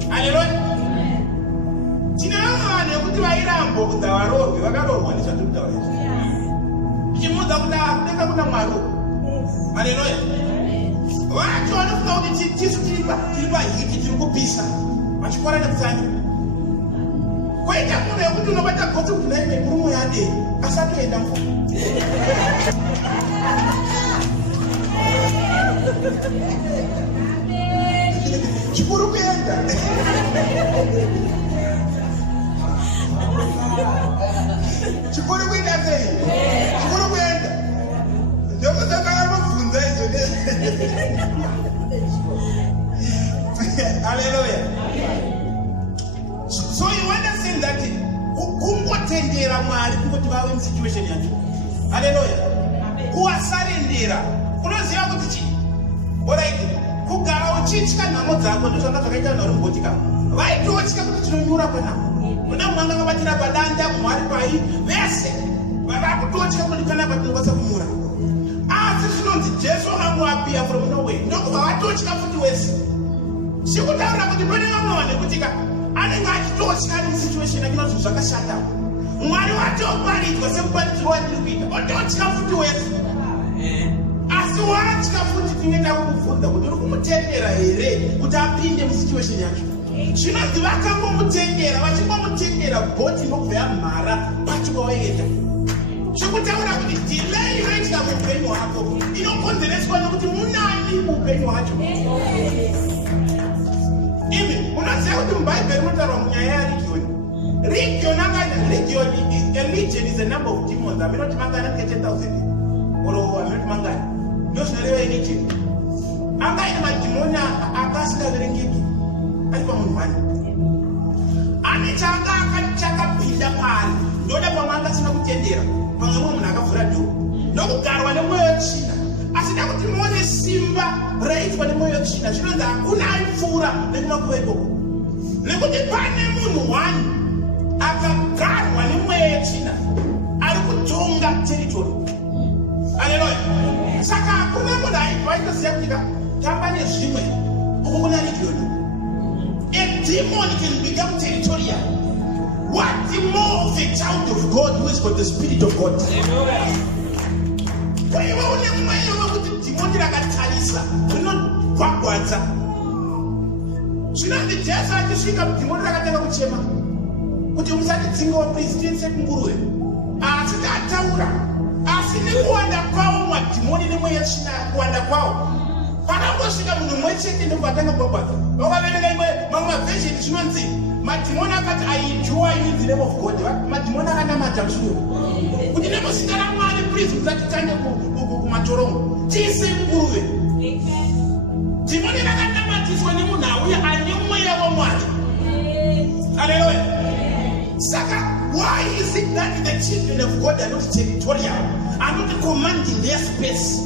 Hallelujah. Tinamane kuti vairambo kudzavarorwi vakarorwa nezvatokutaura izvi. Chimuudza kuti akudenga kuna Mwari. Hallelujah. Vacho vanofunga kuti tisu tiri pahiti tiri kupisa vachikora nekutsanyi. Koita munhu yekuti unobata gotsi kuti naime murume yadei asatoenda mfumo. Chikuru kuenda. Chikuru kuenda sei? Chikuru kuenda. Ndio kutaka kufunza hizo. Hallelujah. So you understand that kungotendera Mwari kuti vawe in situation yacho. Hallelujah. Kuasarendera unoziva kuti chii alright kugara uchitya nhamo dzako ndozvanga zvakaita nharumbotika vaitotya kuti tinonyura panapa kuna mwanga akabatira padanda mwari pai vese vakutotya kuti kana patinokwanisa kunyura asi zvinonzi Jesu akamwapia from nowhere ndokubva vatotya futi wese sikutaura kuti pane vamwe vanekutika anenge achitotya ari musituation akinonzi zvakashata mwari watoparidzwa sekuparidzwa wandiri kuita ototya futi wese asi watya futi tinenda kukubvunza kuti uri kumutendera here kuti apinde musituation yacho zvinonzi vakangomutendera vachingomutendera bhoti inobva yamhara pachikwavaenda chikutaura kuti delay inoitika muupenyu hwako inokonzereswa nekuti munani muupenyu hwacho imi unoziva kuti mubhaibheri munotaurwa munyaya yaregioni religion is a number of demons aminoti mangana ke 10,000 or aminoti mangana ndo zvinoreva religion angaine madhimoni akasingaverengeki ari pamunhu wani ane chakapinda pari ndoda pamwe angasina kutendera pamwe mwe munhu akavhura dhoo nokugarwa nemwoyo wetsvina asida kuti muone simba raitwa nemwoyo wetsvina zvinonzi hakuna aipfuura nekumakuva ikoko nekuti pane munhu wani akagarwa nemwoyo wetsvina ari kutonga teritori aleluya saka hakuna munhu aitoziva kuti tamba nezvimwe uku kuna regioni. A demon can become territorial. What more of a child of God who is for the Spirit of God? Kwa hiyo unemweyo kuti demoni rakatarisa rinogwagwadza. Zvinonzi Jesu achisvika demoni rakatanga kuchema kuti musatidzinga waprista tiendese kunguruve. Asi tataura asi nekuwanda kwawo madhimoni nemweya yetsvina kuwanda kwawo pakangosvika munhu mumwe chete ndokatanga kugwagwadza. Vakaverenga imwe mamwe mavhesheni zvinonzi madhimoni akati I enjoy you in the name of God. Madhimoni akanamata mushure kuti nemuzita raMwari please musatitande kumatorongo tiise nguruve. Dhimoni rakanamatiswa nemunhu auya ane mweya waMwari. Hallelujah. Saka why is it that the children of God are not territorial, are not commanding their space?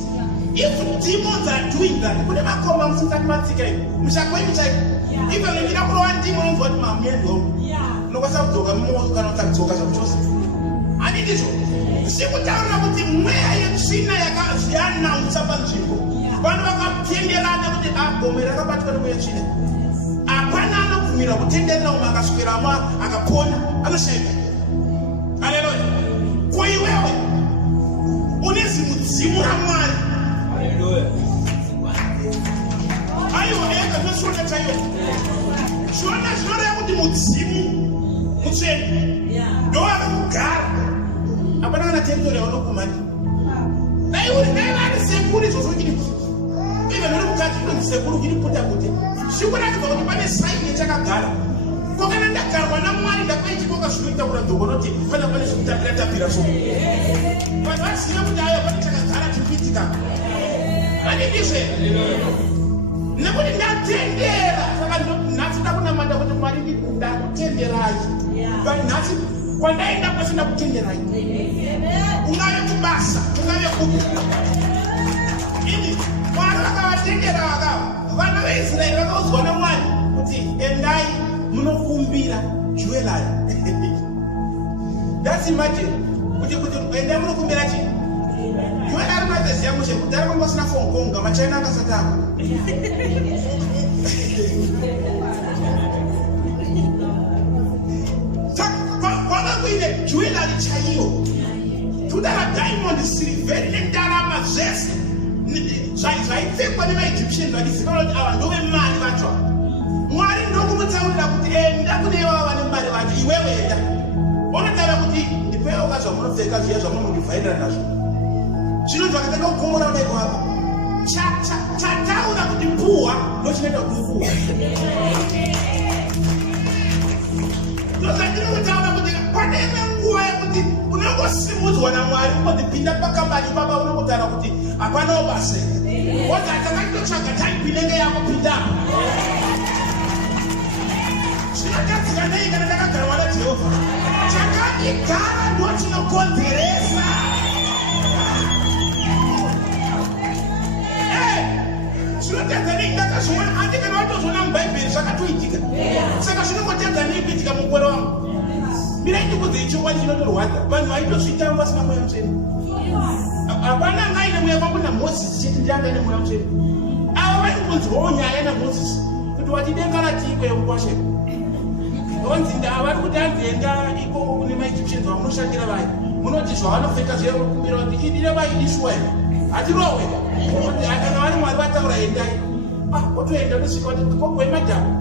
If demons are doing that, if aiwaeka nosona chaiyo zvona zvinoreva kuti mudzimu mutsvene ndo akakugara apana kana teritori yaunokumani dai vari sekuru izvozvo chiri even uri mukati unonzi sekuru chiri puta kuti zvikuratidza kuti pane saini yachakagara kokana ndagarwa naMwari ndakaichikoka zvinoitaura dhogonoti pane zvekutapira so vanhu vazive kuti ayo pane chakagara chikuitika anidizve nekuti ndatendera saka nhasi ndakunamata kuti Mwari ndakutenderai nhasi kwandaenda kwese ndakutenderai ungave kubasa ungave kupi ini Mwari vakavatendera vakava vana veIsraeri vakaudzwa naMwari kuti endai munokumbira jewelry. That's imagine kuti endai munokumbira chii jewelry maziya mushe kudhara kwanga kusina phone konga machaina akasatako kwanga kuine jewelry chaiyo tudara diamond silver nendarama zvese zvaipfekwa nevaEgyptians vachiziva kuti ava ndovemari vacho. Mwari ndokumutaurira kuti enda kune ivava vane mari vacho iwewe enda unotara kuti ndipewo zvamunopfeka zviya zvamunodivhaidira nazvo zvino zvakatanga kukomora kudai kwavo chataura kuti mpuhwa ndochinoita kuti mpuhwa ndozvatiri kutaura kuti pane imwe nguva yekuti unongosimudzwa naMwari ungodipinda pakambani baba unongotara kuti hapanawo basa woti atakatotsvaga taipi inenge yakupindapo zvinotadzika nei kana ndakagarwa naJehovha chakadigara ndo chinokonzeresa chokwadi chinotorwadza vanhu vaitozviita vasina mweya mutsvene. Hapana ngaine mweya wangu naMozisi chete ndianga ine mweya mutsvene. Ava vari kunzwawo nyaya naMozisi kuti watidenga ratiikweyo mukwashe onzi vari kuti anzienda iko kune maEgyptians vamunoshandira vaya munoti zvavanopfeka zvekukumbira kuti idire vaidiswa here hatirowe kana vari mwari vataura endai otoenda kusvika kuti kogwemadhako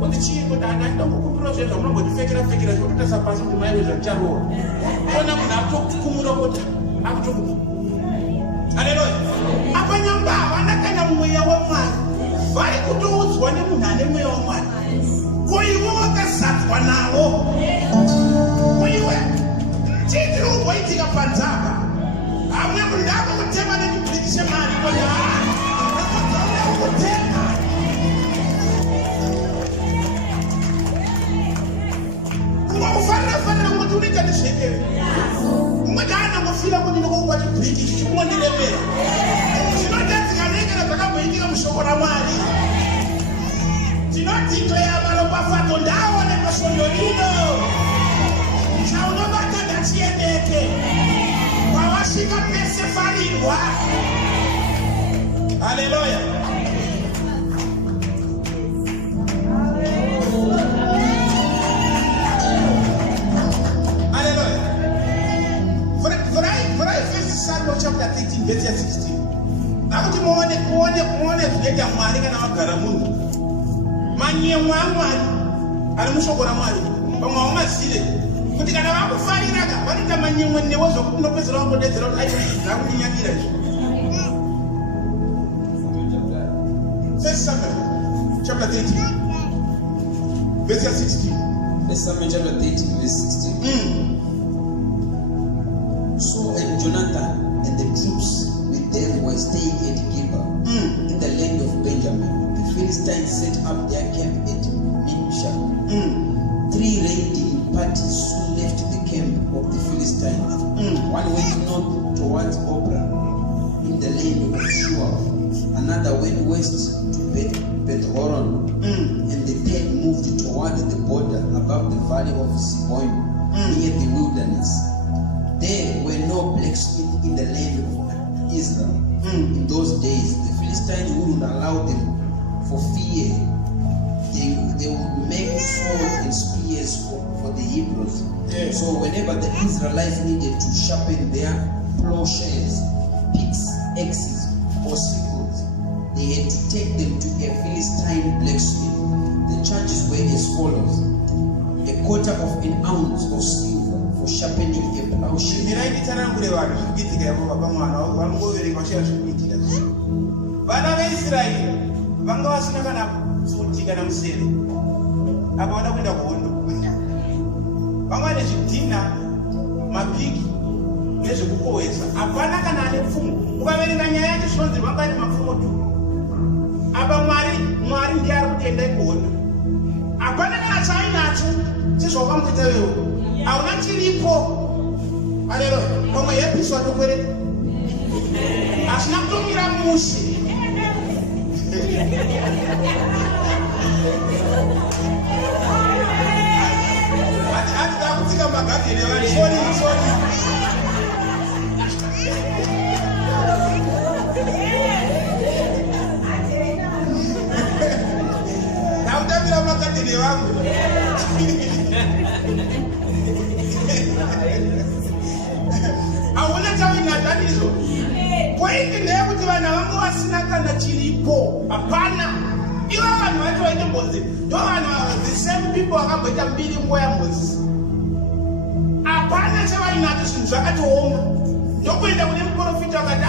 kuti chii kuti handida kukumbira zve zvamunongondipfekera zvokutasa pasi kuti maiwe zvamucharowa ona munhu akutokukumura kuti akutokuma. Haleluya. Apa nyamba havana kana mweya waMwari vari kutoudzwa nemunhu ane mweya waMwari ko iwe wakazadzwa nawo ko iwe chii chiri kumboitika panzamba hamwe kundava kutema nekupikise mari kuti kutema kufanira kuti unoita nezvekere umwe daanangofira kuti ndokoupa chibhiki chichikungondiremera zvinotadzika nekana zvakamboitika mushoko raMwari tinodhikleya maropafadzo ndaonekwa svondo rino chaunobata ngachiendeke kwawasvika pese farirwa. Haleluya. Chapter 13 verse 16. Akuti muone zvinoita Mwari kana wagara munhu. Manyemwe aMwari ari mushoko raMwari. Vamwe havamazire kuti kana vakufarira vanoita manyemwe newo zvokuti unopedzera wambodedzera kuti aicho zvakundinyadira izvo. First Samuel chapter 13 verse 16. First Samuel chapter 13 verse 16. Saul and Jonathan and the troops with them were staying at Gibeah in the land of Benjamin. The Philistines set up their camp at Mishah. 3 raiding parties soon left the camp of the Philistines. One went north towards Ophrah in the land of Shual. Another went west to Beth-horon, and the third moved toward the border above the valley of Seboim near the wilderness. There were no blacksmiths in the land of Israel. In those days, the Philistines wouldn't allow them for fear. They would make swords and spears for the Hebrews. Yeah. So whenever the Israelites needed to sharpen their plowshares, picks, axes, or sickles, they had to take them to a Philistine blacksmith. The charges were as follows: 1/4 of an ounce of silver for sharpening a plowshare. Vana veIsraeri vanga vasina kana pfuti kana museve apa vada kuenda kuhondo vanga vane zvidhina mapiki nezvekukowesa hapana kana ane pfumo. Ukaverenga nyaya yacho zvinonzi vanga ane mapfumo tu. Apa Mwari ndiye ari kuti endai kuhondo. Hapana kana chainacho chezvaukamboita wewo hauna chiripo. Haleluya. Pamwe yepiswa tokwereta asina kutomira mushe. Hatida kutsika magadheni evanhu. Sorry. Ndakutambira magadheni evanhu. Hauna chainacho. Pointi ndeyekuti vanhu vanga vasina kana chiripo. Hapana. Ivo vanhu vacho vaite mbonzi ndo vanhu the same people vakamboita mbiri nguva yaMozisi. Hapana chavainacho zvinhu zvakatooma. Ndokuenda kune muprofita vakati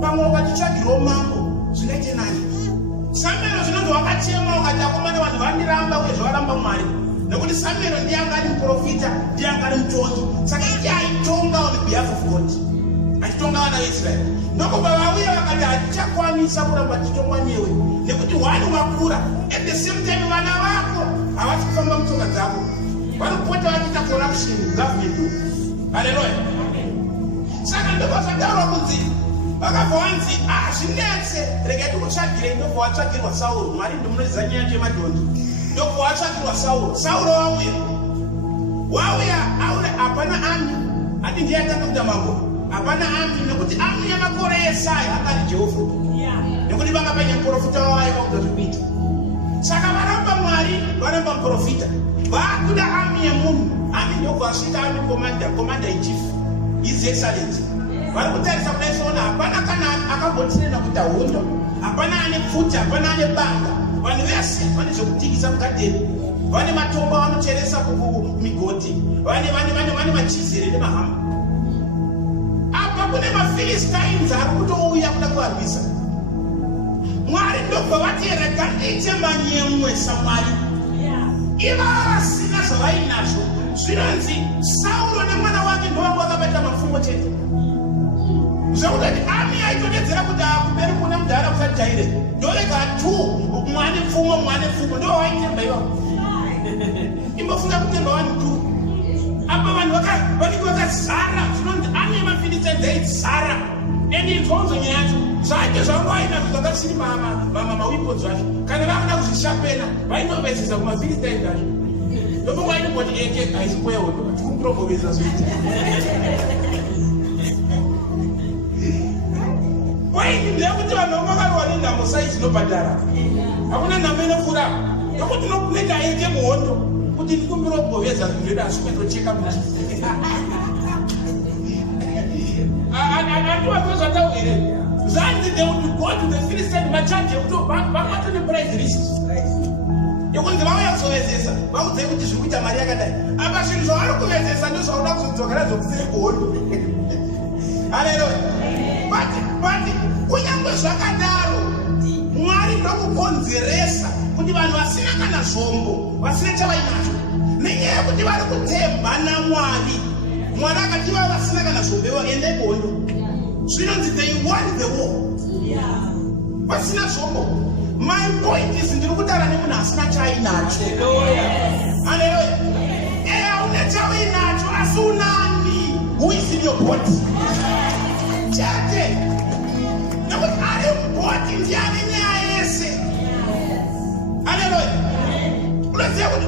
pamwe ukatitsvagirawo mambo zvingaite nani. Samuero zvinonzi wakachema ukati akomana vanhu vandiramba uye zvavaramba Mwari nekuti Samuero ndiye anga ari muprofita ndiye anga ari mutongi saka iye aitonga on behalf of God achitonga vana veIsraeri. Ndokubva vauya vakati hatichakwanisa kuramba tichitongwa newe nekuti wani wakura at the same time vana vako havasi kufamba mutsoka dzako vanopota vachiita corruption government. Haleluya. Saka ndobva zvataurwa kunzi vakabva vanzi zvinetse regai tikutsvagirei. Ndobva vatsvagirwa Sauro. Mwari ndomunoziva nyaya chemadhongi. Ndobva vatsvagirwa Sauro. Sauro vauya wauya aure hapana ami ati ndiye atanga kuita mambo hapana ami nekuti ami yamakore Yesaya akati Jehovha nekuti vanga paine muprofita wayo vakuzozvikuita saka varamba Mwari varamba muprofita vakuda ami yemunhu ami ndokuvasvika ami commander in chief his excellency vari kutarisa kudai soona hapana kana akambotirena kuita hondo hapana ane pfuti hapana ane banga vanhu vese vane zvekutikisa mugadheni vane matombo vanocheresa kumigodhi vane machizere nemahama apa kune maphilistines ari kutouya kuda kuvarwisa Mwari ndobva vati regandiite manyemwe saMwari iva vasina zvavainazvo zvinonzi Sauro nemwana wake ndovanga vakabaita mapfungo chete zvekutoti ami aitodedzera kuti akuperi kuna mudhara kusajaire ndorega 2 mwane pfumo ndo waitemba iwavo imbofunga kutemba 1 2 apa vanhu vanenge vakazara zvinonzi ami yemaphilistines aizara endinzonzo nyaya yacho zvake zvangoainazvo zvakasiri maweapons acho kana vakuda kuzvishapena vainovezesa kumaphilistines acho ndomowainoboti eke haisikoyahondo tikumuprobhovesa zvoita waiti ndeyekuti vanhu vamakarowa nenhamo sai dzinobhadhara hakuna nhamo inofura nokuti nokuneka eke muhondo kuti ndikumurobhovesa zvindoda asvikotocheka muti andiwazvozvatauhire zvanzi they would go to the Philistine machaji ekuti vamwata neprice list yokunzi vauya kuzovezesa vakudzai kuti zviri kuita mari yakadai apa zvinhu zvavari kuvezesa ndozvauda kuzodzokera zokusiri kuhondo haleluya but kunyange zvakadaro Mwari ndokukonzeresa kuti vanhu vasina kana zvombo vasina chavainacho nenyaya yekuti vari kutemba naMwari Mwari akati vava vasina kana zvombo vaendai kuhondo zvinonzi they won the war vasina zvombo. My point is ndiri kutaura nemunhu asina chainacho haleluya une chainacho asi unani who is in your body chate nekuti ari mubhoti ndiani nyaya yese haleluya unoziva kuti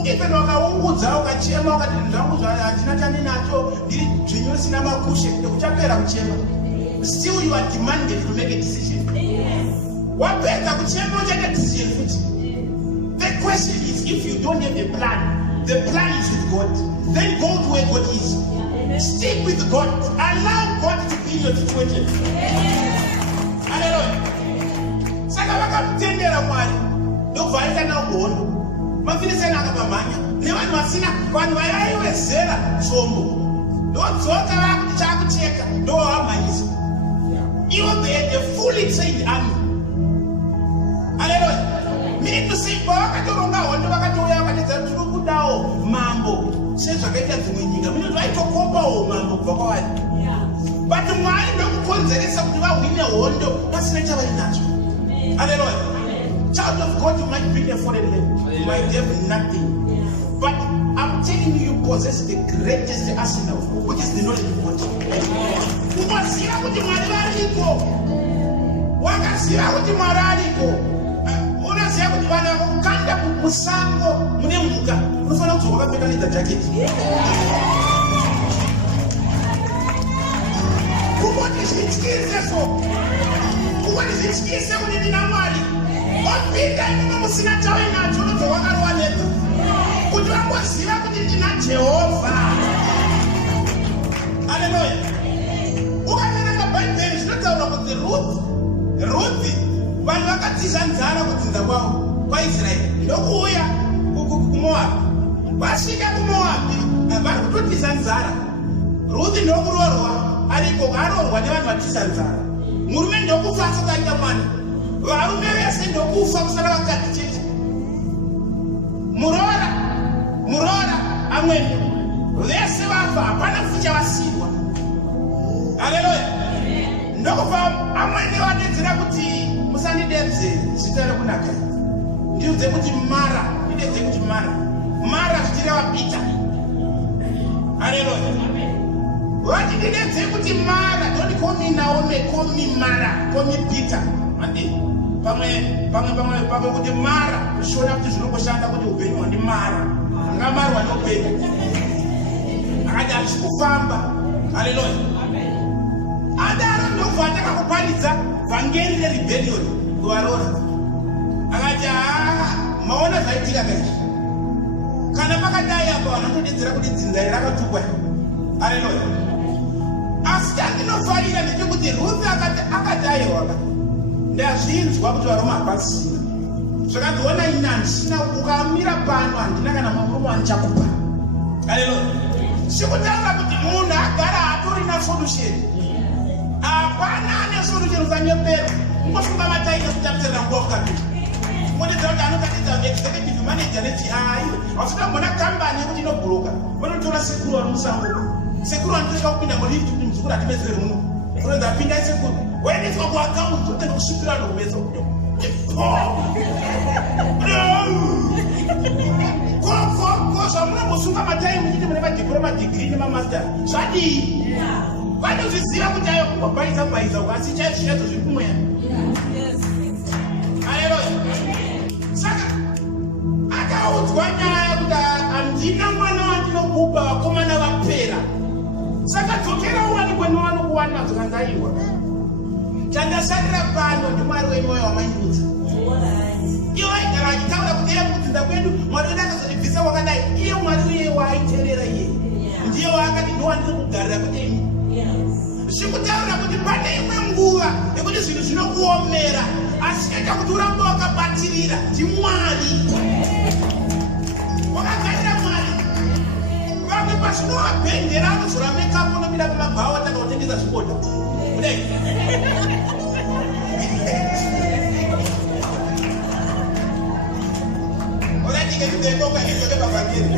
ukipenda wakaungudza ukachema ukati zvangu handina chandinacho ndiri dzvinyu risina makushe nekuchapera kuchema still you are demanded to make a decision wapedza kuchema uchaita decision futi. The question is if you don't have a plan, the plan is with God, then go to where God is. Stick with God. Allow God to be in your situation. Hallelujah. Saka vakamutendera Mwari ndokuvhaita nauhondo mafilistini akapamhanya nevanhu vasina vanhu vaiwezera zvombo ndodzoka vakuti chakucheka ndovamhanyisa ivo they had a fully trained army. Hallelujah. Meaning to say pavakatoronga hondo vakatouya vakatedza kuti tiri kudawo mambo sezvakaita dzimwe nyika minoti vaitokombawo mambo kubva kwavari but Mwari ndokukonzeresa kuti vahwine hondo vasina chavainacho. Hallelujah. Child of God, you might be a foreign land, you might have nothing, but I'm telling you, you possess the greatest arsenal, which is the knowledge of God. Umaziva kuti Mwari variko, wakaziva kuti Mwari ariko, unoziva kuti vanhu vakukanda musango mune mhuka unofanira kuti wakapfeka leather jacket. Kungoti zvityise so, kungoti zvityise kuti ndina Mwari. Wapinda imomo musina chainacho unobva wakarowa neta kuti vangoziva kuti ndina Jehovha. Haleluya. Ukaverenga Bhaibheri zvinotaura kuti Ruth vanhu vakatiza nzara kudzinza kwavo kwaIsraeri ndokuuya kuMoabhu. Vasvika kuMoabhu vari kutotiza nzara. Ruth ndokuroorwa ariko aroorwa nevanhu vatiza nzara. Murume ndokufa asakaita mwana. Varume vese ndokufa kusara vakadzi chete. Murora amweni vese vafa hapana fucha vasirwa. Haleluya. Ndokufa amweni vadedzera kuti musandidedze zita rekunaka. Ndiudze kuti Mara, ndidedze kuti Mara zvichireva Pita. Haleluya. Vati ndidedze kuti Mara, don't call me Naomi, call me Mara, call me Peter. Pamwe kuti Mara uchiona kuti zvinongoshanda kuti upenyu hwandi Mara ngamarwa neupenyu akati hazvikufamba. Haleluya. Adaro ndokuvata kakuparidza vangeri rerebellion kuvarora. Akati maona zvaitika kazvi. Kana pakadai apa vanotodedzera kuti dzinza rakatukwa. Haleluya. Asi chandinofarira ndechekuti Ruth akadai waka. Ndazvinzwa kuti varoma hapasina. Zvakationa ina handisina ukamira pano handina kana mamurume andichakupa. Haleluya. Sikutaura kuti munhu agara hatorina solution. Hapana ane solution uzanyepera. Ungosunga mataira kuti apedzera nguva ukapita. Unodedzera kuti anokatidza executive manager neGI. Wasingambona kambani yekuti inobhuroka. Vanotora sekuru vari musango. Sekuru anotosvika kupinda murift kuti muzukuru hatimedzere muno. Unonzi apindai sekuru. Waendeswa kuaccount unotenga kusvipira nokumesa kudo. Ko zvamunomusunga mataimu muchiti mune madiploma degree nemamaster zvadii? Vanozviziva kuti ayo kungobhaisa ukasi chaizvo zviri kumweya. Haleluya. Saka akaudzwa nyaya kuti handina mwana wandinokupa vakomana vapera. Saka dzokera uwanikwe nowanokuwana zvakanzaiwa. Chandasarira pano ndimwari wemwoyo wamanyudza. Iwo aigara achitaura kuti iye mukudzinza kwedu Mwari wedu akazondibvisa wakadai. Iye Mwari uye waaiterera iye. Ndiye waakati ndowandiri kugarira kudeni. Zvikutaura kuti pane imwe nguva yekuti zvinhu zvinokuomera asi chaita kuti urambe wakabatirira ndiMwari. Wakagarira Mwari. Vamwe pazvinovabhendera anozora mekapu nomira pamabhawa atanga kutengesa zviboda. Kudai. Unatike kudengoka ngezoke pavangeri.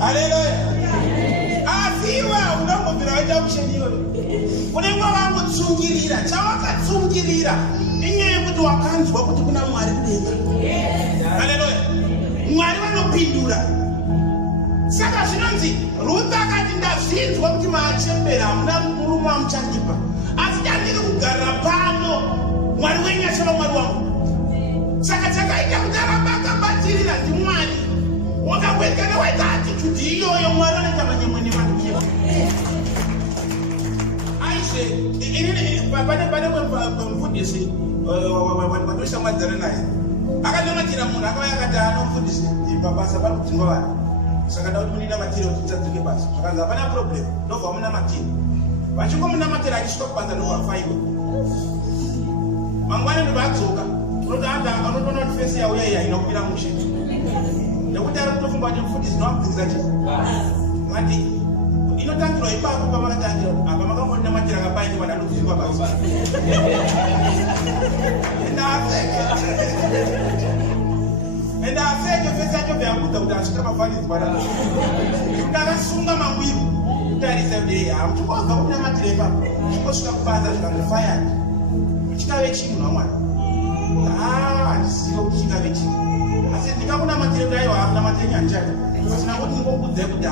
Haleluya. Asiwa unongobvira waita kusheniyo. Unenge wakangotsungirira. Chawakatsungirira inyaya yekuti wakanzwa kuti kuna Mwari kudenga. Haleluya. Mwari vanopindura. Saka zvinonzi Ruth akati ndazvinzwa kuti maachembera hamuna murume wamuchandipa. Asi chandiri kugarira pano Mwari wenyu achava Mwari wangu. Saka chakaita kuti aramba akabatirira ndiMwari. Wakawekana waita attitude iyoyo Mwari anoita manyemwe nevanhu. Aishe inini pane mufundisi watoshamwadzana naye. Akanomatira munhu akauya akati anomufundisi pabasa pari kudzingwa vanhu. Saka ndauti muninamatire kuti tidzadzoke basa. Zvakanzi hapana problem. Ndobva munamatire. Vachingomunamatira achisvika kubasa ndobvafaiwa. Mangwana ndobadzoka. Unoti anotoona kuti fesi yauya iyi haina kumira mushe. Nekuti ari kutofunga kuti mufundisi ndowamubvunza chii. Ngati inotangirwa ipapo pamakatangira apa makangoninamatira kabaini vanhu anokufunga basa. Enda afeke fesi yacho vyakuda kuti asvika mafanidzwa na. Ndakasunga mamwiro. Kutarisa kuti hamuchikobva kunamatira ipapo. Chingosvika kubasa zvikangofayana. Chikave chinhu naMwari. Handisiwo kuti chikave chinhu. Asi ndikakunamatira kuti aiwa hakunamatira nyanjaka. Pasina kuti ndingokudzai kuti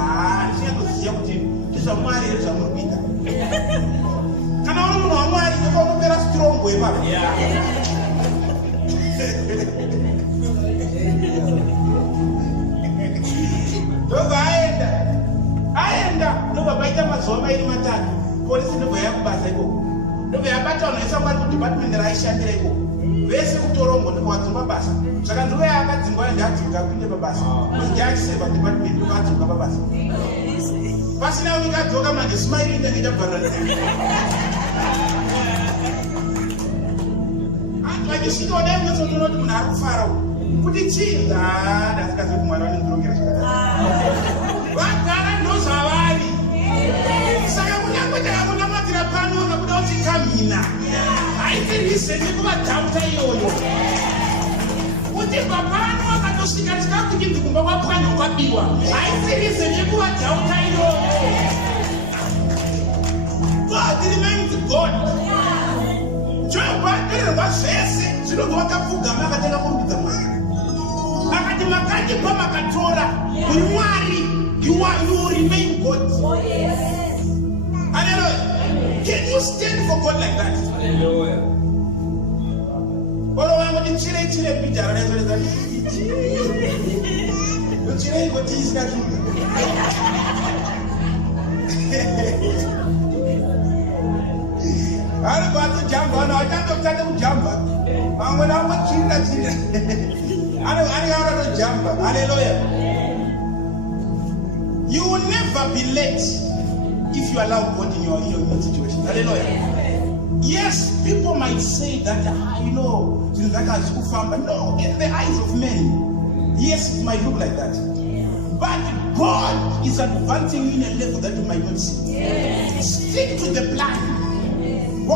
ndichinyakuziya kuti ndizvaMwari here zvamuri kuita. Kana uri munhu waMwari unopera strong ipapo. Ndobva aenda ndobva paita mazuva mairi matatu polisi ndobva yakubasa ikoko. Ndobva yabata vanhu vese Mwari kudepartment raaishandira ikoko. Vese kutorongo ndobva wadzingwa basa. Saka ndova yakadzingwa ndadzinga kuinde pabasa. Kuti achiseva department ndobva adzingwa pabasa. Pasina unyika adzoka manje smile inde ngechabvarira. Antu achisvika wadai mwesotoona kuti munhu ari kufara kuti chii ndasikazivi kuti Mwari vanondirongera zvakadai. Vagara ndozvavari. Saka kunyange takakunamatira pano ukabuda uchikamhina haisi reason yekuvadhauta iyoyo. Uchibva pano wakatosvika chikafu kumba kwapwanya kwabiwa haisi reason yekuvadhauta iyoyo. God remains God. Jehovha ndirwa zvese zvinobva wakapfugama akatenga kurumbidza Mwari. Akati makandipa makatora muri Mwari. You will remain God. Hallelujah. Can you stand for God like that? Hallelujah. Olo wangu ni chile picha na zote za chile iko tisi na chunga. Ari batu jamba na wajamba kutaka kujamba. Wangu na wangu chile. Ari ora jamba. Hallelujah. You will never be late if you allow God in your situation. Hallelujah. Yes, people might say that, but no, in the eyes of men, yes, it might look like that. But God is advancing you in a level that you might not see. Stick to the plan. You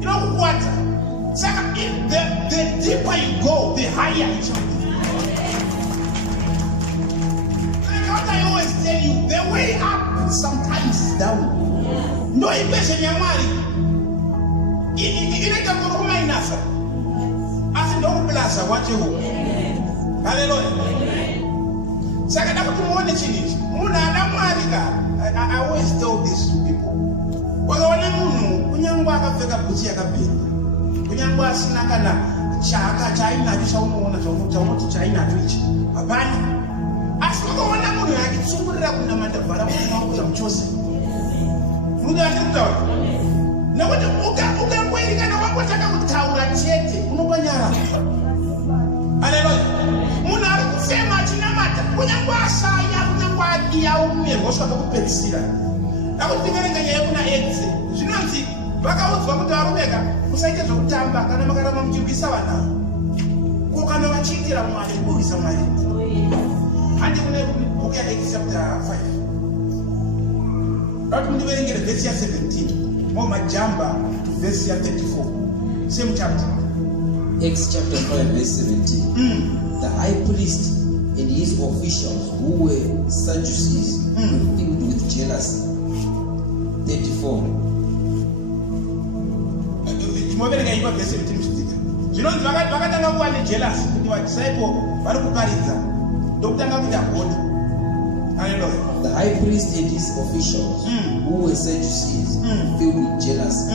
know what? The deeper you go, the higher you jump. Like what I always tell you, the way up sometimes is down. No impression ya mali. Inaita kuruma inasa. Asi ndo kublasa wache huko. Hallelujah. Saka na kumuone chini. Muna anamali ka. I always tell this to people. Wakaona munu kunyangwa akafika buti akapinda. Kunyangwa sina kana chaka chaina kisha unaona cha chaina twitch. Hapana. Asikoona munu yakitsungurira kuna mandavara kwa za mchose. Muda atakutoa. Na wote ukakweli kana wako taka kutaura chete unopanyara. Haleluya. Muna alikusema china mata. Kunyangwa saya kunyangwa dia umegosha kupetsira. Akutingerenga yekuna exe. Zvinonzi vakaudzwa kuti varumeka musaite zvokutamba kana makaramba muchirwisa vana. Ko kana vachiitira Mwari kurwisa Mwari. Handi kune book ya Acts chapter 5. But mundiverengere verse ya 17. Mo majamba to verse ya 34. Same chapter. Acts chapter 5 verse 17. The high priest and his officials who were Sadducees were filled with jealousy. 34. Moverenga ipa verse 17 mchitika. Zvinonzi vakatanga kuva nejealousy kuti vadisciple vari kuparidza ndokutanga kuti agona. Hallelujah. The high priest and his officials who were Sadducees filled with jealousy.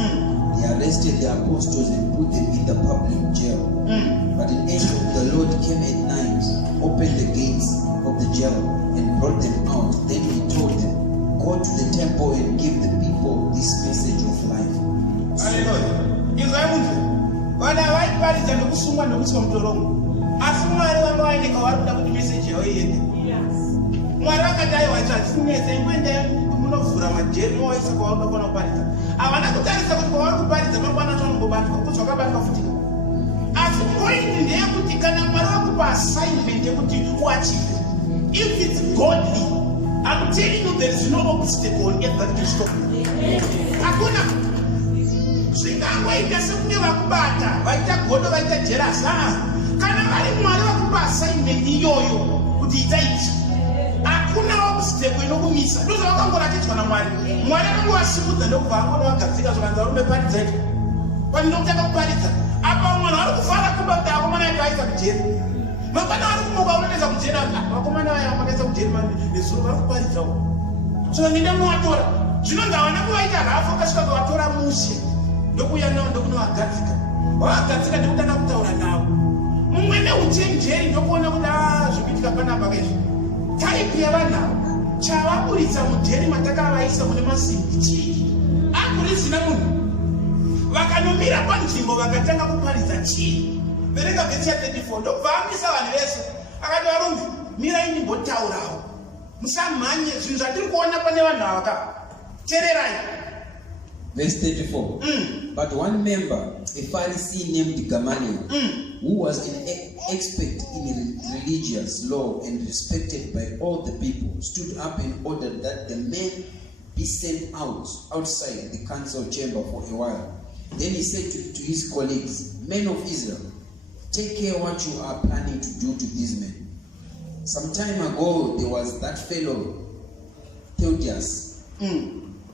They arrested the apostles and put them in the public jail. But an angel of the Lord came at night, opened the gates of the jail, and brought them out. Then he told them, go to the temple and give the people this message of life. Hallelujah. Izvamunze. Vana vaiparidza nokusungwa nokuiswa mutorongo. Asi Mwari vanga vaineka vari kuda kuti message yavo iende. Mwari vakati aiwa zvatinetsa imboenda munovhura majeri movaisa kwavari kunokona kuparidza. Havana kutarisa kuti kwavari kuparidza mangwana zvanongobatwa kuti zvakabatwa futi. Asi point ndeyekuti kana Mwari vakupa assignment yekuti uachieve, if it's godly, I'm telling you there is no obstacle on earth that can stop you. Hakuna. Zvingangoita sekunge vakubata vaita godo vaita jealous. Kana vari Mwari vakupa assignment iyoyo kuti itaiti, hakuna obstacle inokumisa. Ndozvavakangoratidzwa naMwari. Mwari akangovasimudza ndokubva angona vagadzika zvakanzi varume paridza iti pandinokutanga kuparidza. Apa mwana vari kufara kumba kuti akomana aito aisa kujeri. Mangwana vari kumuka unotoisa kujeri. Vakomana vaya vakaisa kujeri nezuro vari kuparidzawo. Saka ngenda muvatora. Zvinonzi havana kuvaita hafu vakasvika kuvatora mushe. Ndokuya nao ndokunovagadzika. Vavagadzika ndokutanga kutaura navo. Mumwe neuchenjeri ndokuona kuti zvikuitika panapa kaizvo. Taipi yavanhavo chavaburitsa mujeri matakavaisa mune masimbi chii? Akurizina munhu. Vakanomira panzvimbo vakatanga kuparidza chii? Verenga vhesi ya 34. Ndobva amisa vanhu vese. Akati varume, mirai ndimbotaurawo. Musamhanye zvinhu zvatiri kuona pane vanhu ava ka. Tererai. Verse 34. But one member, a Pharisee named Gamaliel, who was an expert in religious law and respected by all the people, stood up and ordered that the men be sent outside the council chamber for a while. Then he said to his colleagues, men of Israel, take care what you are planning to do to these men. Some time ago, there was that fellow, Theudas,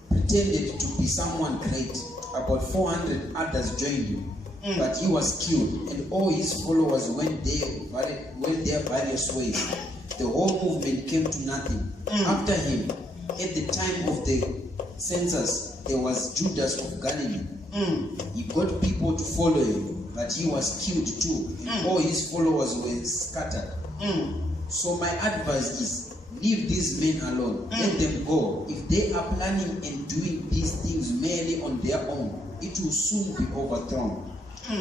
pretended to be someone great. About 400 others joined him, but he was killed, and all his followers went their various ways. the whole movement came to nothing. After him, at the time of the census, there was Judas of Galilee. He got people to follow him, but he was killed too. All his followers were scattered. So my advice is, leave these men alone. Let them go. If they are planning and doing these things merely on their own, it will soon be overthrown.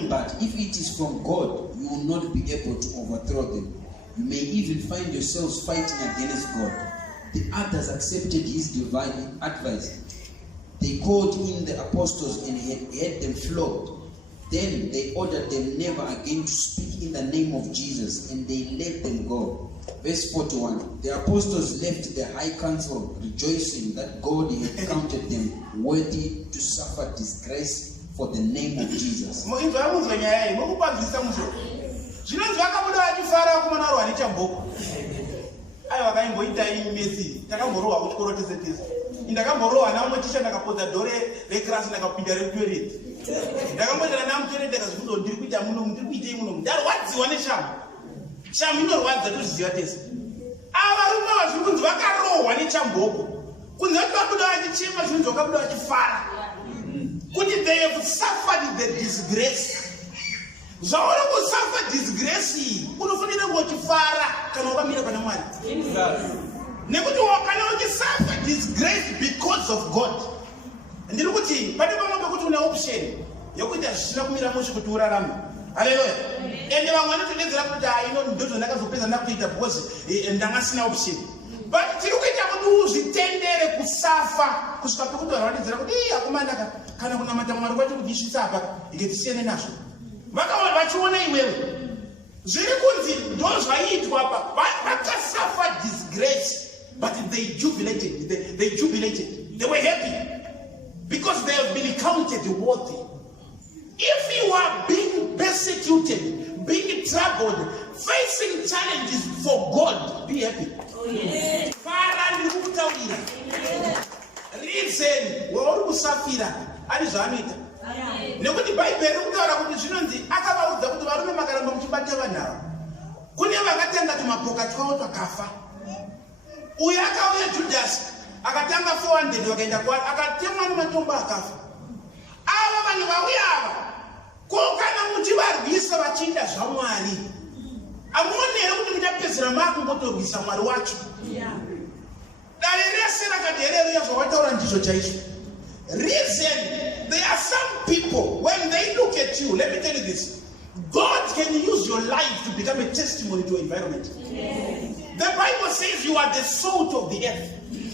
But if it is from God, you will not be able to overthrow them. You may even find yourselves fighting against God. The others accepted his divine advice. They called in the apostles and had them flogged. Then they ordered them never again to speak in the name of Jesus, and they let them go. Verse 41. The apostles left the high council, rejoicing that God had counted them worthy to suffer disgrace for the name of Jesus. Ndakamborowa namwe tisha ndakapodza dore reclass ndakapinda requery ndakamboita namutere ndakazviudzwa ndiri kuita muno ndiri kuitei muno ndarwadziwa neshamu shamu inorwadza tozviziva tese ava rume vazviri kunzi vakarohwa nechamboko kunze kuti vabuda vachichema zvinhu zvakabuda vachifara kuti they have suffered the disgrace. Zvauri kusuffer disgrace iyi unofanira kuchifara kana wakamira pana Mwari. Nekuti wakana uchisuffer disgrace because of God. Ndiri kuti pane pamwe pekuti une option yokuita zvisina kumira mushe kuti urarame. Haleluya. Ende vamwe vanotodedzera kuti ino ndozvo ndakazopedza ndakuita because ndangasina option. But tiri kuita kuti uzvitendere kusafa kusvika pekuti vanhu vanodedzera kuti akomana kana kunamata Mwari kwacho kuti isvitsa apa iketisiene nazvo. Vakaona vachiona iwewe zviri kunzi ndozvaitwa apa vakasafa disgrace. But they jubilated, they were happy because they have been counted worthy. If you are being persecuted, being troubled, facing challenges for God, be happy. Reason, we're kusafira, ari zvaanoita. Nekuti Bible rikutaura kuti zvinonzi akavaudza kuti varume makaramba muchibata vanhava. Kune vakatanga tumapoka twawo twakafa. Uyu akauya Judas akatanga 400 wakaenda kwari akatemwa nematombo akafa. Ava vanhu vauya ava ko kana muchivarwisa vachiita zvaMwari amuoni here kuti muchapedzera makungotorwisa Mwari wacho. Dare rese rakati hereruya zvawataura ndizvo chaizvo. Reason, there are some people when they look at you, let me tell you this, God can use your life to become a testimony to your environment. The Bible says you are the salt of the earth.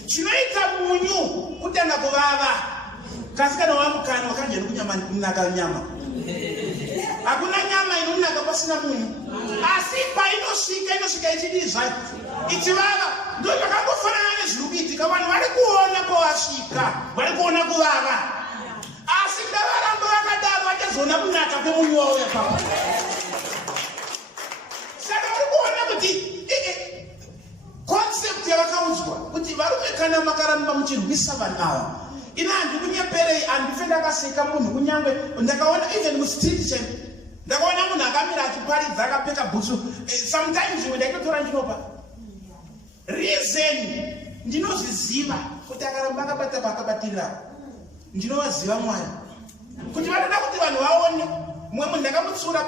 Chinoita munyu kutanga kuvava. Kasikana wamukana wakanje kunaka nyama. Hakuna nyama inonaka pasina munyu. Asi inosvika ichidizva. Ichivava ndio zvakafanana nezvirukuitika vanhu vari kuona kwavasvika, vari kuona kuvava. Asi ndavaramba vakadaro vachazoona kunaka kwemunyu wavo yapapo. Saka vari kuona kuti concept yavakaudzwa kuti varume kana makaramba muchirwisa vanhu ava ina handi kunyeperei handife ndakaseka munhu kunyange ndakaona even mustreet chaimo ndakaona munhu akamira achiparidza akapfeka bhutsu sometimes imwe ndaitotora ndinopa reason ndinozviziva kuti akaramba akabata paakabatirira ndinovaziva Mwari kuti vanoda kuti vanhu vaone. Mumwe munhu ndakamutsura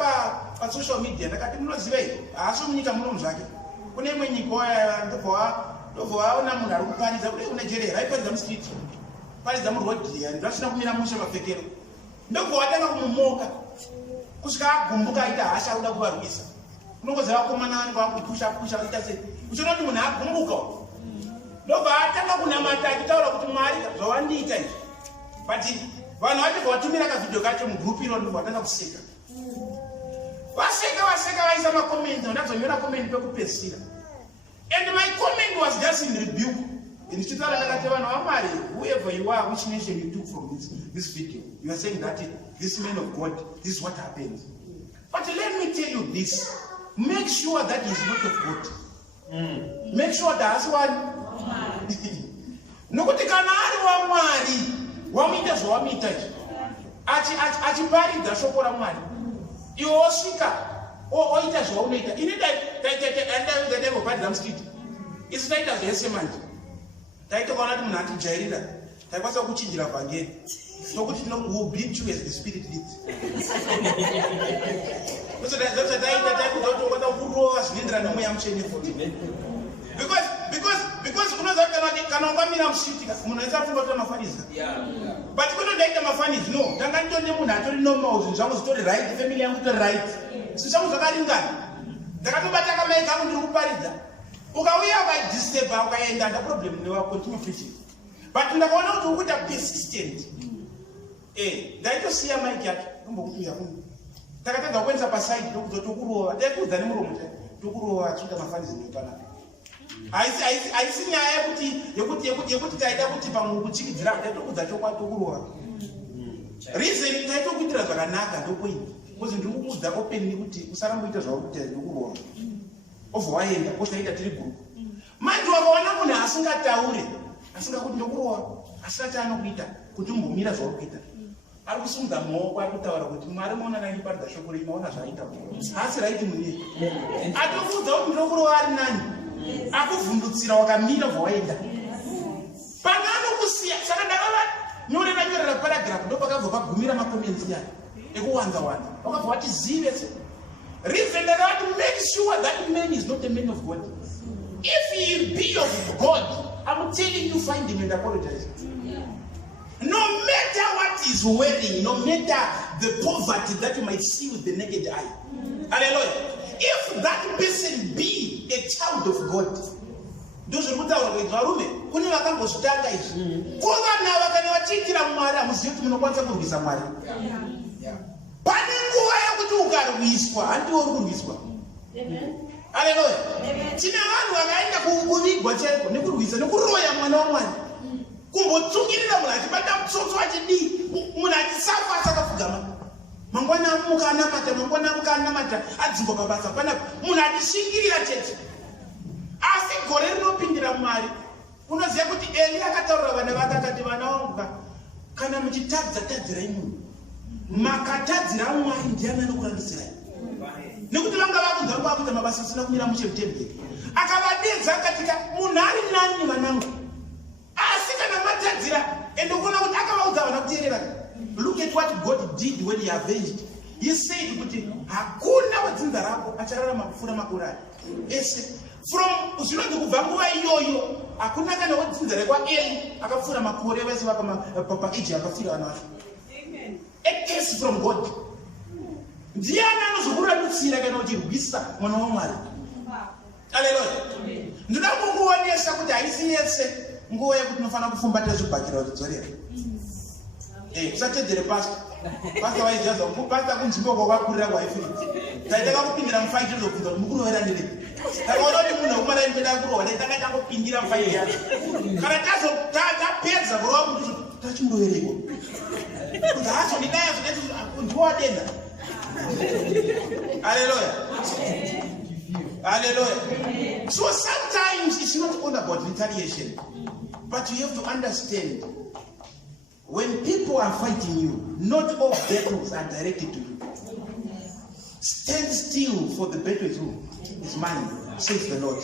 pasocial media ndakati munozivei haasi munyika muno zvake kune imwe nyika ndobvawaona munhu ari kuparidza kudai kuNigeria aiparidza mustreet paridza murodhi ndasina kumira mushe mapfekero ndobvawatanga kumumoka kusvika agumbuka aita hasha kuda kuvarwisa unongoziva vakomana vanenge vakupusha kuita sei uchiona kuti munhu agumbuka ndobva atanga kunamata achitaura kuti Mwari zvawandiita izvi. But vanhu vachibva vatumira kavidhio kacho mugrupu iro ndobva vatanga kuseka vaseka vaisa makomenti ndakazonyora komenti pekupedzisira and my comment was just in rebuke. Ndichitaura ndakati vanhu vaMwari, whoever you are, which nation you took from this video, you are saying that this man of God, this is what happens. But let me tell you this, make sure that is not of God. Make sure that's one. Nokuti kana ari waMwari wamuita zvawamuita achiparidza shoko raMwari iwe wosvika oita zvaunoita ini ndaivobhadhira musikiti isi taita zvese manje taitokaona kuti munhu atijairira taikwanisa kuchinjira vhangeri tokuti will beat you as the spirit leads. Taikuda kurova zvinoenderana nomweya mutsvene futi because unoziva kana ungamira musviti munhu aisa funga kuita mafanizi but kwete ndaita mafanizi no ndanga nditone munhu atori normal zvinhu zvangu zvitori right family yangu itori right zvinhu zvangu zvakaringana ndakatobata kamai kangu ndiri kuparidza ukauya ukadisturba ukaenda ndaproblem newa continue preaching but ndakaona kuti ukuita persistent ndaitosiya maiki yacho ndombokutuya kungu takatadza kuendesa paside ndokudza tokurova ndaikuudza nemuromo tokurova tiita mafanizi nepanapa haisi nyaya yekuti taida kuti pamwe kuchikidzira ndaitokudza chokwadi tokurova reason taitokuitira zvakanaka ndopoini because ndiri kukuudza openly kuti usaramboita zvakuita ndokurova obva waenda because taita tiri group manje wakaona munhu asingataure asingakuti ndokurova asati anokuita kuti umbomira zvaurikuita ari kusungudza maoko ari kutaura kuti mwari maona naiparidza shoko rei maona zvaaita asi raiti mune atokuudza kuti ndokurova ari nani akuvhundutsira wakamira bvawaenda pana anokusiya saka ndakanyorera paragraph ndopakabva pagumira makomenzi yayo ekuwanza-wanza wakabva watizive se reason ndakati make sure that man is not a man of God. If he be of God, I'm telling you, find him and apologize. No matter what he's wearing, no matter the poverty that you might see with the naked eye. Hallelujah. If that person be a child of God, those who put out with Varume, kune vakangozvitanga izvi kuvana vakana vachitira Mwari hamuzivi kuti munokwanisa kurwisa Mwari. Pane nguva yekuti ukarwiswa handiwo uri kurwiswa. Haleluya. Tina vanhu vakaenda kuvigwa chaiko nekurwisa nekuroya mwana waMwari. Kumbotsungirira munhu achibata mutsotso achidii munhu achisafa asakapfugama mangwana amuka anamata mangwana amuka anamata adzingwa pabasa panapa munhu achishingirira chete asi gore rinopindira Mwari. Unoziva kuti Eli akataurira vana vake akati vana vangu kana muchitadza tadzirai munhu makatadzira Mwari ndiani anokurandisirai nekuti vanga vakunzwa vakuita mabasa asina kumira muchemutemberi akavadedza akatika munhu ari nani vanangu asi kana matadzira ende kuona kuti akavaudza vana kuteerera. Look at what God did when he avenged. He said kuti hakuna wadzinza rako achararama kupfuura makore ake ese from zvinonzi kubva nguva iyoyo hakuna kana wadzinza rekwaEli akapfuura makore vese paeji akafira vana vacho. A case from God. Ndiani anozokuradutsira kana uchirwisa mwana waMwari. Haleluya. Ndoda kungoonesa kuti haisi yese nguva yekuti unofanira kufumbata zvibhakira uchidzorera. Usatedzere pastor. Pastor waijaza kupasta kunzvimbo kwakakurira kwaifiri. Taitaka kupindira mufaiti ndokubvunza kuti mukurovera ndiri. Takaona kuti munhu wekumara impeda kurova taitanga tangopindira mufaiti yacho. Kana tapedza kurova kuti tachimbovereko. Kuti hacho ndidaya zvineti ndiwadenda. Hallelujah. Hallelujah. So sometimes it's not all about retaliation, but you have to understand when people are fighting you, not all battles are directed to you. Stand still, for the battle is mine, says the Lord.